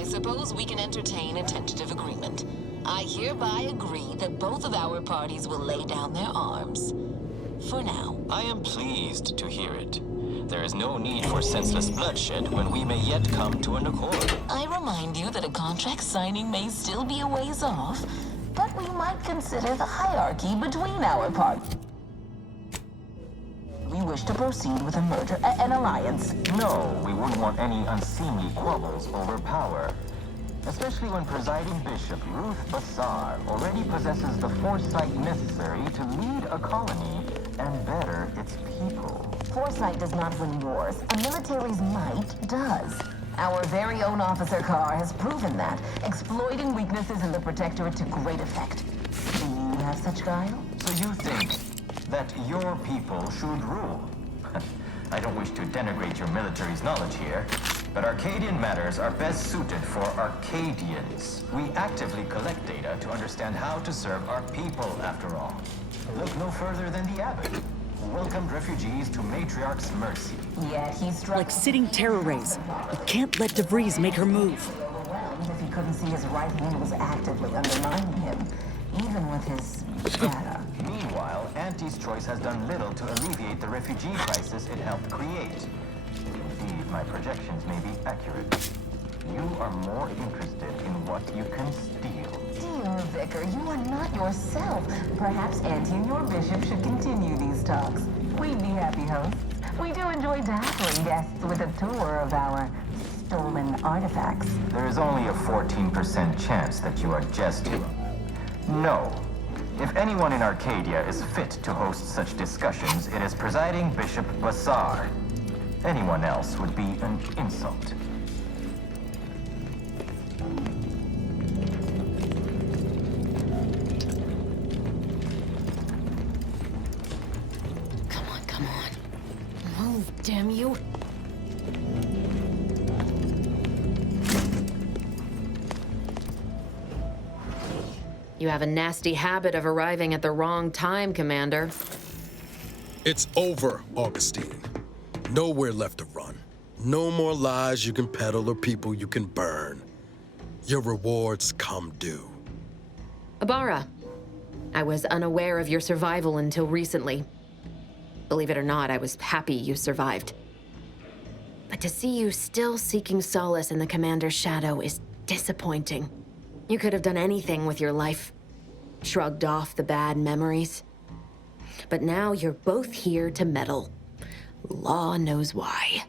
Suppose we can entertain a tentative agreement. I hereby agree that both of our parties will lay down their arms. For now. I am pleased to hear it. There is no need for senseless bloodshed when we may yet come to an accord. I remind you that a contract signing may still be a ways off, but we might consider the hierarchy between our parties. We wish to proceed with a merger, an alliance. No, we wouldn't want any unseemly quabbles over power. Especially when presiding Bishop Ruth Bassar already possesses the foresight necessary to lead a colony and better its people. Foresight does not win wars. A military's might does. Our very own Officer Carr has proven that, exploiting weaknesses in the Protectorate to great effect. Do you have such guile? So you think that your people should rule? I don't wish to denigrate your military's knowledge here, but Arcadian matters are best suited for Arcadians. We actively collect data to understand how to serve our people, after all. Look no further than the Abbot, who welcomed refugees to Matriarch's mercy. Yet he struck... Like sitting terror rays. We can't let DeVries make her move. Overwhelmed if he couldn't see his right hand was actively undermining him, even with his data. Meanwhile, Auntie's choice has done little to alleviate the refugee crisis it helped create. Indeed, my projections may be accurate. You are more interested in what you can steal. Dear Vicar, you are not yourself. Perhaps Auntie and your bishop should continue these talks. We'd be happy hosts. We do enjoy dazzling guests with a tour of our stolen artifacts. There is only a 14% chance that you are jesting. No, If anyone in Arcadia is fit to host such discussions, it is presiding Bishop Bassar. Anyone else would be an insult. Come on. Move, damn you. You have a nasty habit of arriving at the wrong time, Commander. It's over, Augustine. Nowhere left to run. No more lies you can peddle or people you can burn. Your rewards come due. Ibarra, I was unaware of your survival until recently. Believe it or not, I was happy you survived. But to see you still seeking solace in the Commander's shadow is disappointing. You could have done anything with your life. Shrugged off the bad memories. But now you're both here to meddle. Law knows why.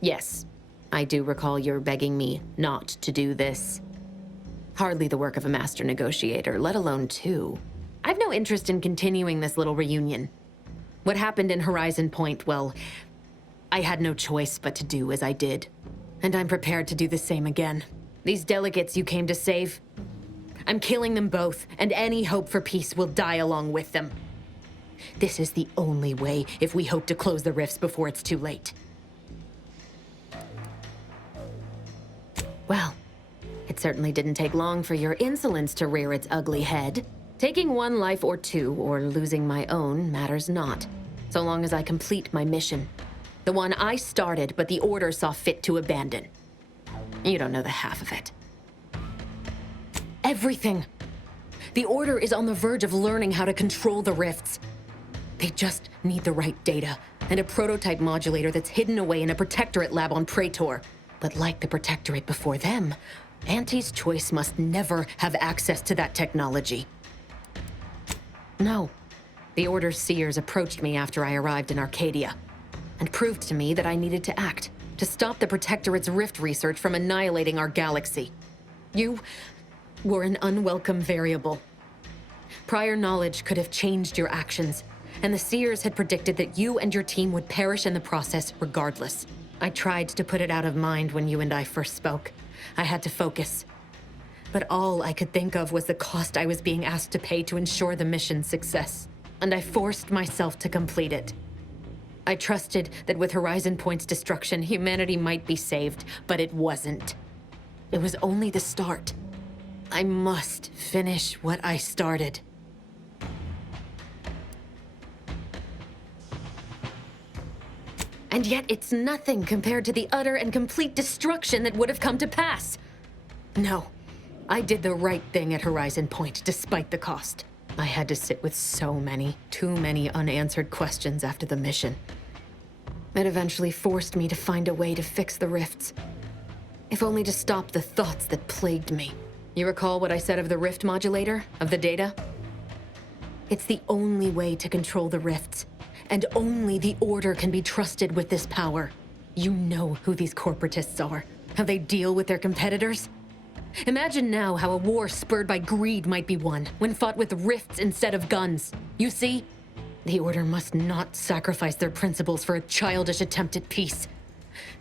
Yes, I do recall your begging me not to do this. Hardly the work of a master negotiator, let alone two. I've no interest in continuing this little reunion. What happened in Horizon Point, well, I had no choice but to do as I did. And I'm prepared to do the same again. These delegates you came to save, I'm killing them both, and any hope for peace will die along with them. This is the only way if we hope to close the rifts before it's too late. Well, it certainly didn't take long for your insolence to rear its ugly head. Taking one life or two, or losing my own, matters not, so long as I complete my mission. The one I started, but the Order saw fit to abandon. You don't know the half of it. Everything. The Order is on the verge of learning how to control the rifts. They just need the right data, and a prototype modulator that's hidden away in a Protectorate lab on Praetor. But like the Protectorate before them, Auntie's Choice must never have access to that technology. No. The Order's seers approached me after I arrived in Arcadia, and proved to me that I needed to act, to stop the Protectorate's rift research from annihilating our galaxy. You were an unwelcome variable. Prior knowledge could have changed your actions, and the seers had predicted that you and your team would perish in the process regardless. I tried to put it out of mind when you and I first spoke. I had to focus. But all I could think of was the cost I was being asked to pay to ensure the mission's success, and I forced myself to complete it. I trusted that with Horizon Point's destruction, humanity might be saved, but it wasn't. It was only the start. I must finish what I started. And yet it's nothing compared to the utter and complete destruction that would have come to pass. No, I did the right thing at Horizon Point, despite the cost. I had to sit with too many unanswered questions after the mission. It eventually forced me to find a way to fix the rifts. If only to stop the thoughts that plagued me. You recall what I said of the rift modulator, of the data? It's the only way to control the rifts, and only the Order can be trusted with this power. You know who these corporatists are, how they deal with their competitors. Imagine now how a war spurred by greed might be won, when fought with rifts instead of guns. You see? The Order must not sacrifice their principles for a childish attempt at peace.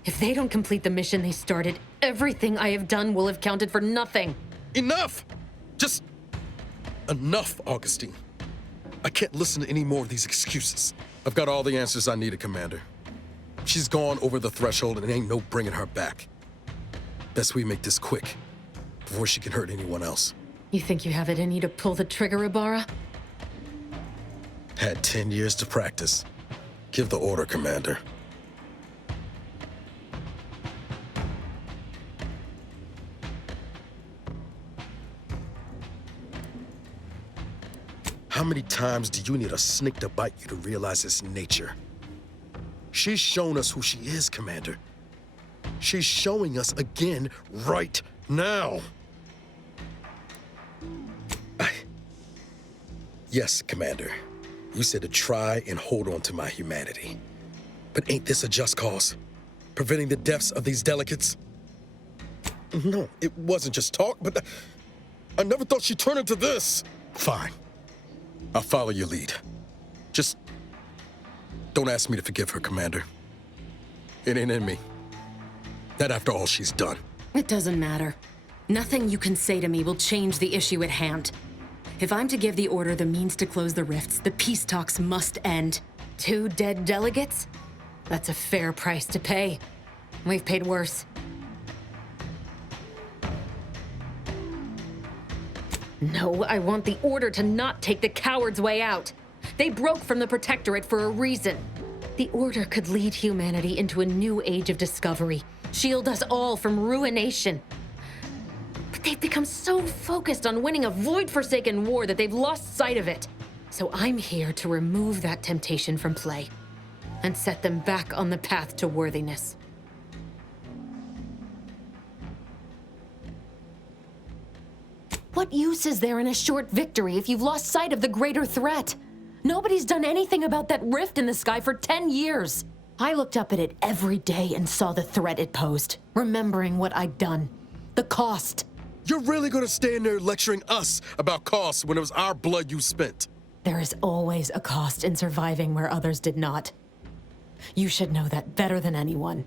If they don't complete the mission they started, everything I have done will have counted for nothing. Enough! Just enough, Augustine. I can't listen to any more of these excuses. I've got all the answers I needed, Commander. She's gone over the threshold and ain't no bringing her back. Best we make this quick, before she can hurt anyone else. You think you have it in you to pull the trigger, Ibarra? Had 10 years to practice. Give the order, Commander. How many times do you need a snake to bite you to realize its nature? She's shown us who she is, Commander. She's showing us again right now. Yes, Commander. You said to try and hold on to my humanity. But ain't this a just cause? Preventing the deaths of these delegates? No, it wasn't just talk, but I never thought she'd turn into this. Fine. I'll follow your lead. Just don't ask me to forgive her, Commander. It ain't in me. Not after all she's done. It doesn't matter. Nothing you can say to me will change the issue at hand. If I'm to give the order the means to close the rifts, the peace talks must end. 2 dead delegates? That's a fair price to pay. We've paid worse. No, I want the order to not take the coward's way out. They broke from the Protectorate for a reason. The order could lead humanity into a new age of discovery, shield us all from ruination. But they've become so focused on winning a void-forsaken war that they've lost sight of it. So I'm here to remove that temptation from play and set them back on the path to worthiness. What use is there in a short victory if you've lost sight of the greater threat? Nobody's done anything about that rift in the sky for 10 years. I looked up at it every day and saw the threat it posed, remembering what I'd done. The cost. You're really gonna stand there lecturing us about costs when it was our blood you spent? There is always a cost in surviving where others did not. You should know that better than anyone.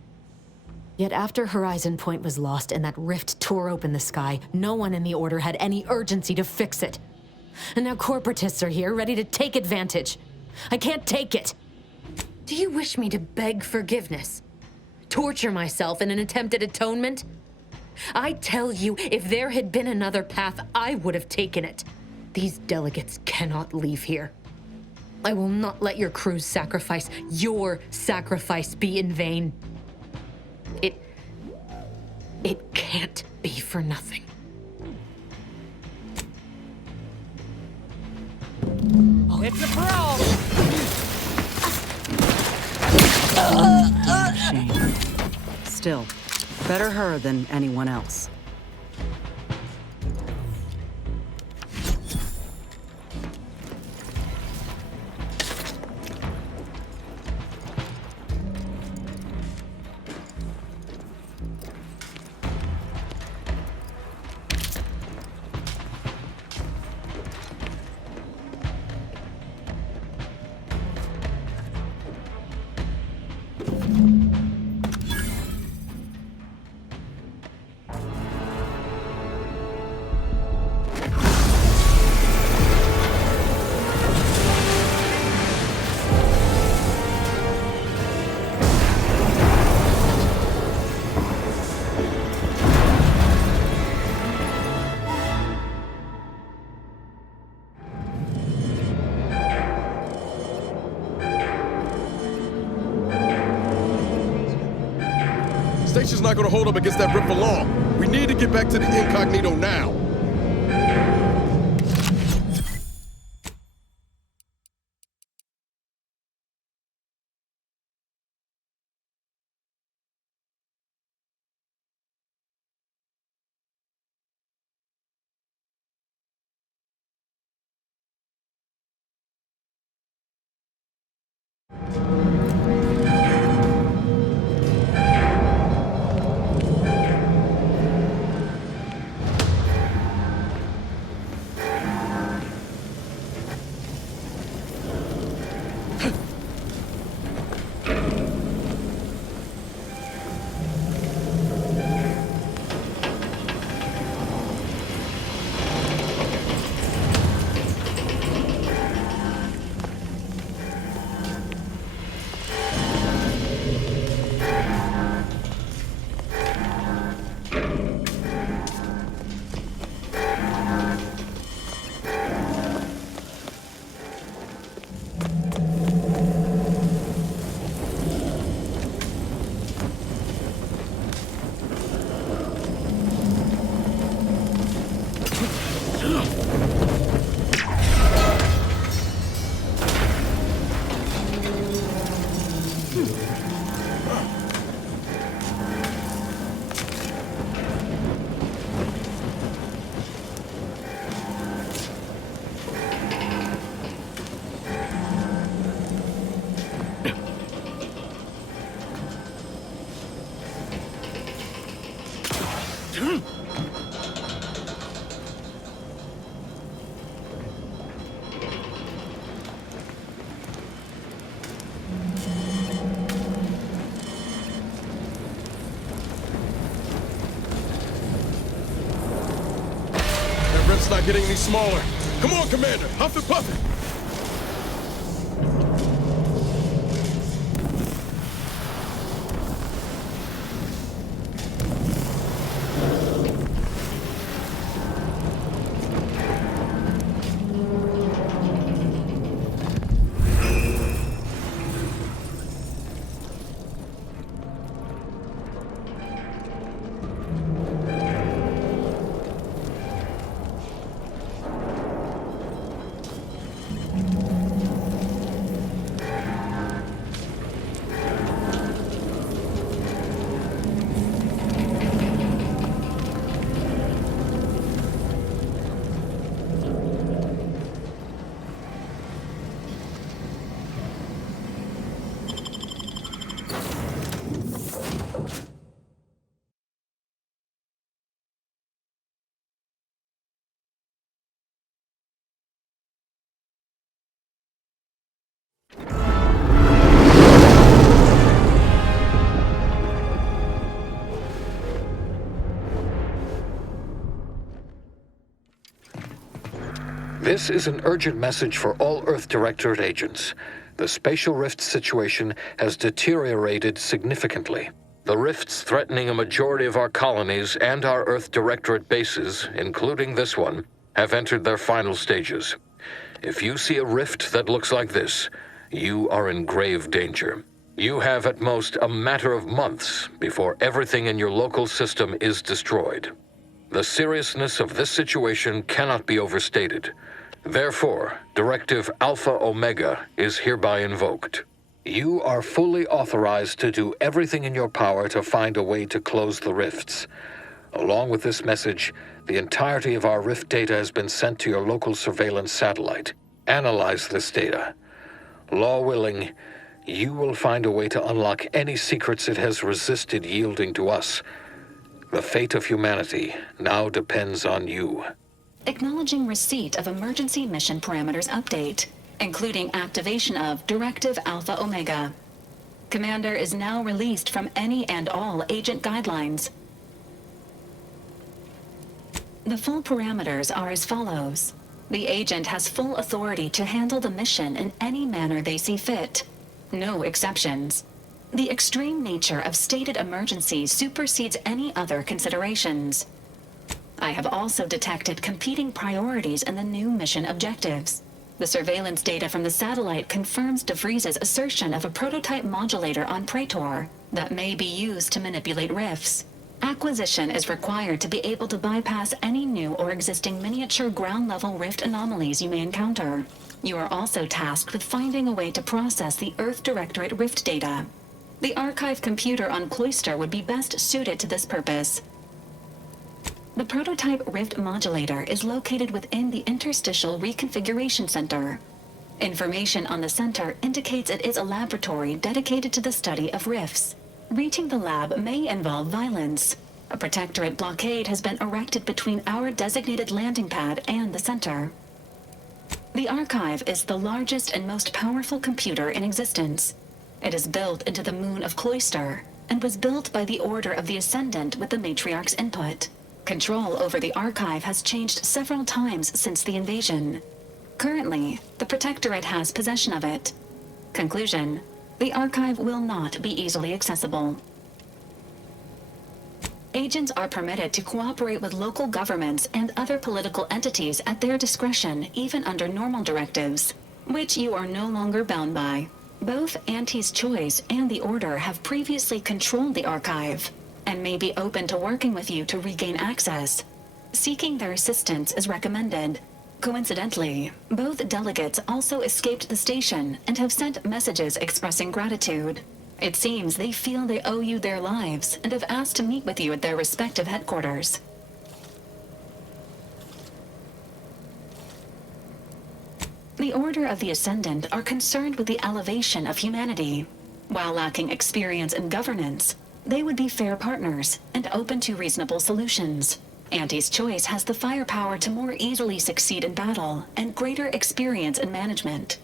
Yet after Horizon Point was lost and that rift tore open the sky, no one in the Order had any urgency to fix it. And now corporatists are here, ready to take advantage. I can't take it. Do you wish me to beg forgiveness? Torture myself in an attempt at atonement? I tell you, if there had been another path, I would have taken it. These delegates cannot leave here. I will not let your crew's sacrifice, your sacrifice, be in vain. It can't be for nothing. Oh, it's a brawl! Shame. Still, better her than anyone else. Station's not gonna hold up against that rip for long. We need to get back to the incognito now. rift's not getting any smaller. Come on, Commander, huff and puff it. This is an urgent message for all Earth Directorate agents. The spatial rift situation has deteriorated significantly. The rifts threatening a majority of our colonies and our Earth Directorate bases, including this one, have entered their final stages. If you see a rift that looks like this, you are in grave danger. You have at most a matter of months before everything in your local system is destroyed. The seriousness of this situation cannot be overstated. Therefore, Directive Alpha Omega is hereby invoked. You are fully authorized to do everything in your power to find a way to close the rifts. Along with this message, the entirety of our rift data has been sent to your local surveillance satellite. Analyze this data. Law willing, you will find a way to unlock any secrets it has resisted yielding to us. The fate of humanity now depends on you. Acknowledging receipt of emergency mission parameters update, including activation of Directive Alpha Omega. Commander is now released from any and all agent guidelines. The full parameters are as follows. The agent has full authority to handle the mission in any manner they see fit. No exceptions. The extreme nature of stated emergencies supersedes any other considerations. I have also detected competing priorities in the new mission objectives. The surveillance data from the satellite confirms DeVries's assertion of a prototype modulator on Praetor that may be used to manipulate rifts. Acquisition is required to be able to bypass any new or existing miniature ground-level rift anomalies you may encounter. You are also tasked with finding a way to process the Earth Directorate rift data. The archive computer on Cloister would be best suited to this purpose. The prototype rift modulator is located within the Interstitial Reconfiguration Center. Information on the center indicates it is a laboratory dedicated to the study of rifts. Reaching the lab may involve violence. A protectorate blockade has been erected between our designated landing pad and the center. The archive is the largest and most powerful computer in existence. It is built into the moon of Cloister and was built by the Order of the Ascendant with the Matriarch's input. Control over the archive has changed several times since the invasion. Currently, the Protectorate has possession of it. Conclusion: the archive will not be easily accessible. Agents are permitted to cooperate with local governments and other political entities at their discretion, even under normal directives, which you are no longer bound by. Both Auntie's Choice and the Order have previously controlled the archive, and may be open to working with you to regain access. Seeking their assistance is recommended. Coincidentally, both delegates also escaped the station and have sent messages expressing gratitude. It seems they feel they owe you their lives and have asked to meet with you at their respective headquarters. The Order of the Ascendant are concerned with the elevation of humanity. While lacking experience in governance, they would be fair partners and open to reasonable solutions. Auntie's Choice has the firepower to more easily succeed in battle and greater experience in management.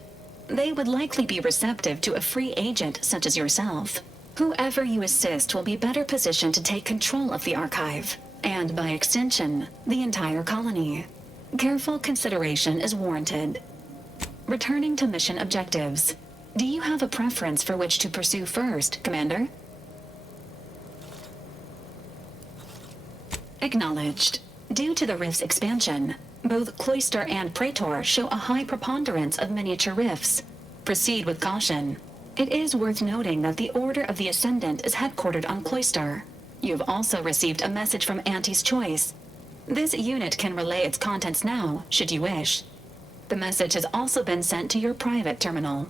They would likely be receptive to a free agent such as yourself. Whoever you assist will be better positioned to take control of the archive, and by extension, the entire colony. Careful consideration is warranted. Returning to mission objectives. Do you have a preference for which to pursue first, Commander? Acknowledged. Due to the rift's expansion, both Cloister and Praetor show a high preponderance of miniature rifts. Proceed with caution. It is worth noting that the Order of the Ascendant is headquartered on Cloister. You've also received a message from Auntie's Choice. This unit can relay its contents now, should you wish. The message has also been sent to your private terminal.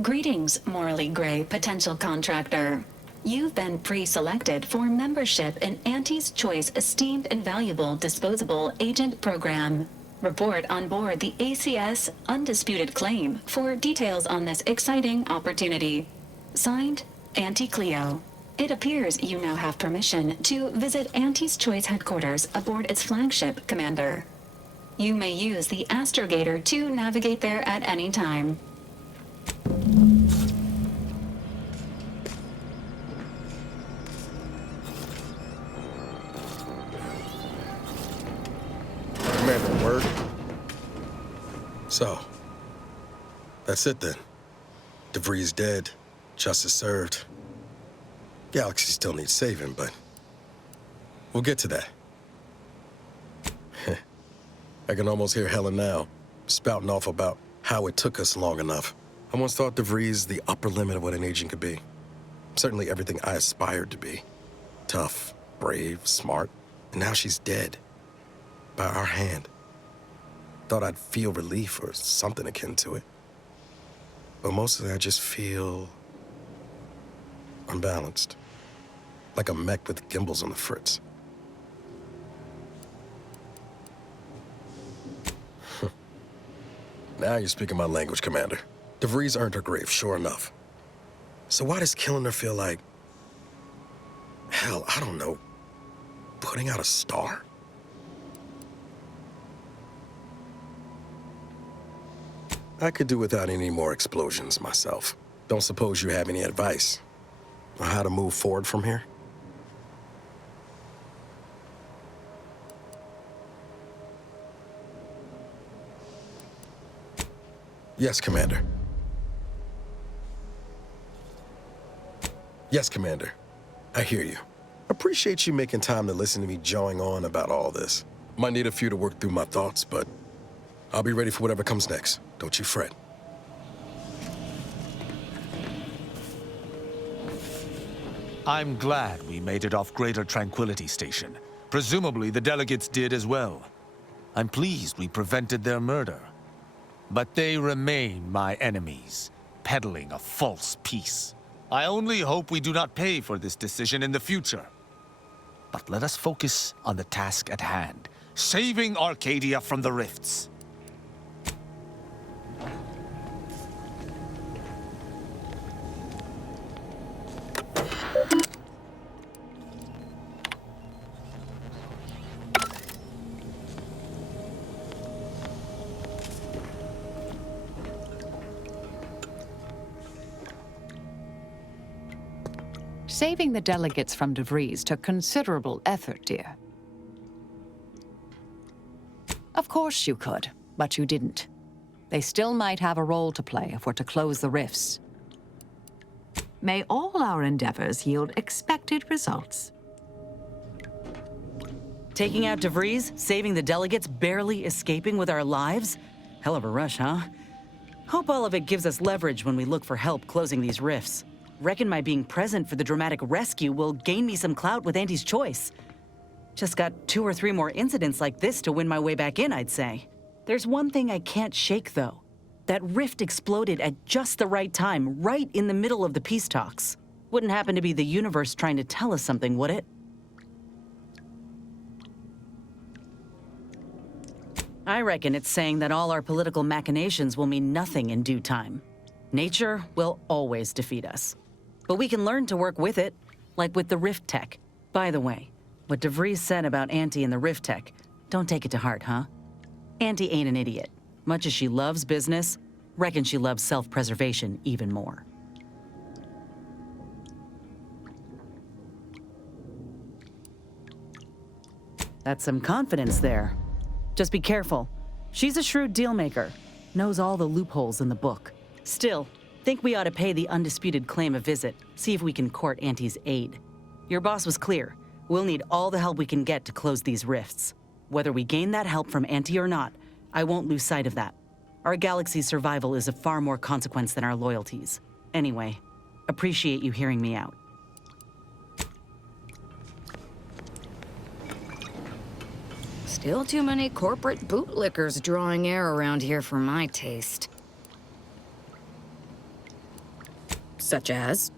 Greetings, morally gray potential contractor. You've been pre-selected for membership in Auntie's Choice Esteemed and Valuable Disposable Agent Program. Report on board the ACS Undisputed Claim for details on this exciting opportunity. Signed, Auntie Cleo. It appears you now have permission to visit Auntie's Choice headquarters aboard its flagship, Commander. You may use the astrogator to navigate there at any time. Commander, word? So, that's it then. DeVries dead, justice served. Galaxy still needs saving, but we'll get to that. I can almost hear Helen now, spouting off about how it took us long enough. I once thought DeVries the upper limit of what an agent could be. Certainly everything I aspired to be. Tough, brave, smart, and now she's dead. By our hand. Thought I'd feel relief or something akin to it. But mostly I just feel unbalanced. Like a mech with gimbals on the fritz. Now you're speaking my language, Commander. DeVries earned her grave, sure enough. So why does killing her feel like... hell, I don't know. Putting out a star? I could do without any more explosions myself. Don't suppose you have any advice on how to move forward from here? Yes, Commander. Yes, Commander. I hear you. Appreciate you making time to listen to me jawing on about all this. Might need a few to work through my thoughts, but I'll be ready for whatever comes next. Don't you fret. I'm glad we made it off Greater Tranquility Station. Presumably the delegates did as well. I'm pleased we prevented their murder. But they remain my enemies, peddling a false peace. I only hope we do not pay for this decision in the future. But let us focus on the task at hand, saving Arcadia from the rifts. Saving the delegates from DeVries took considerable effort, dear. Of course you could, but you didn't. They still might have a role to play if we're to close the rifts. May all our endeavors yield expected results. Taking out DeVries, saving the delegates, barely escaping with our lives? Hell of a rush, huh? Hope all of it gives us leverage when we look for help closing these rifts. Reckon my being present for the dramatic rescue will gain me some clout with Auntie's Choice. Just got 2 or 3 more incidents like this to win my way back in, I'd say. There's one thing I can't shake, though. That rift exploded at just the right time, right in the middle of the peace talks. Wouldn't happen to be the universe trying to tell us something, would it? I reckon it's saying that all our political machinations will mean nothing in due time. Nature will always defeat us. But we can learn to work with it, like with the rift tech. By the way, what DeVries said about Auntie and the rift tech, don't take it to heart, huh? Auntie ain't an idiot. Much as she loves business, reckon she loves self-preservation even more. That's some confidence there. Just be careful. She's a shrewd dealmaker. Knows all the loopholes in the book. Still, think we ought to pay the undisputed claim a visit. See if we can court Auntie's aid. Your boss was clear. We'll need all the help we can get to close these rifts. Whether we gain that help from Auntie or not, I won't lose sight of that. Our galaxy's survival is of far more consequence than our loyalties. Anyway, appreciate you hearing me out. Still too many corporate bootlickers drawing air around here for my taste. Such as?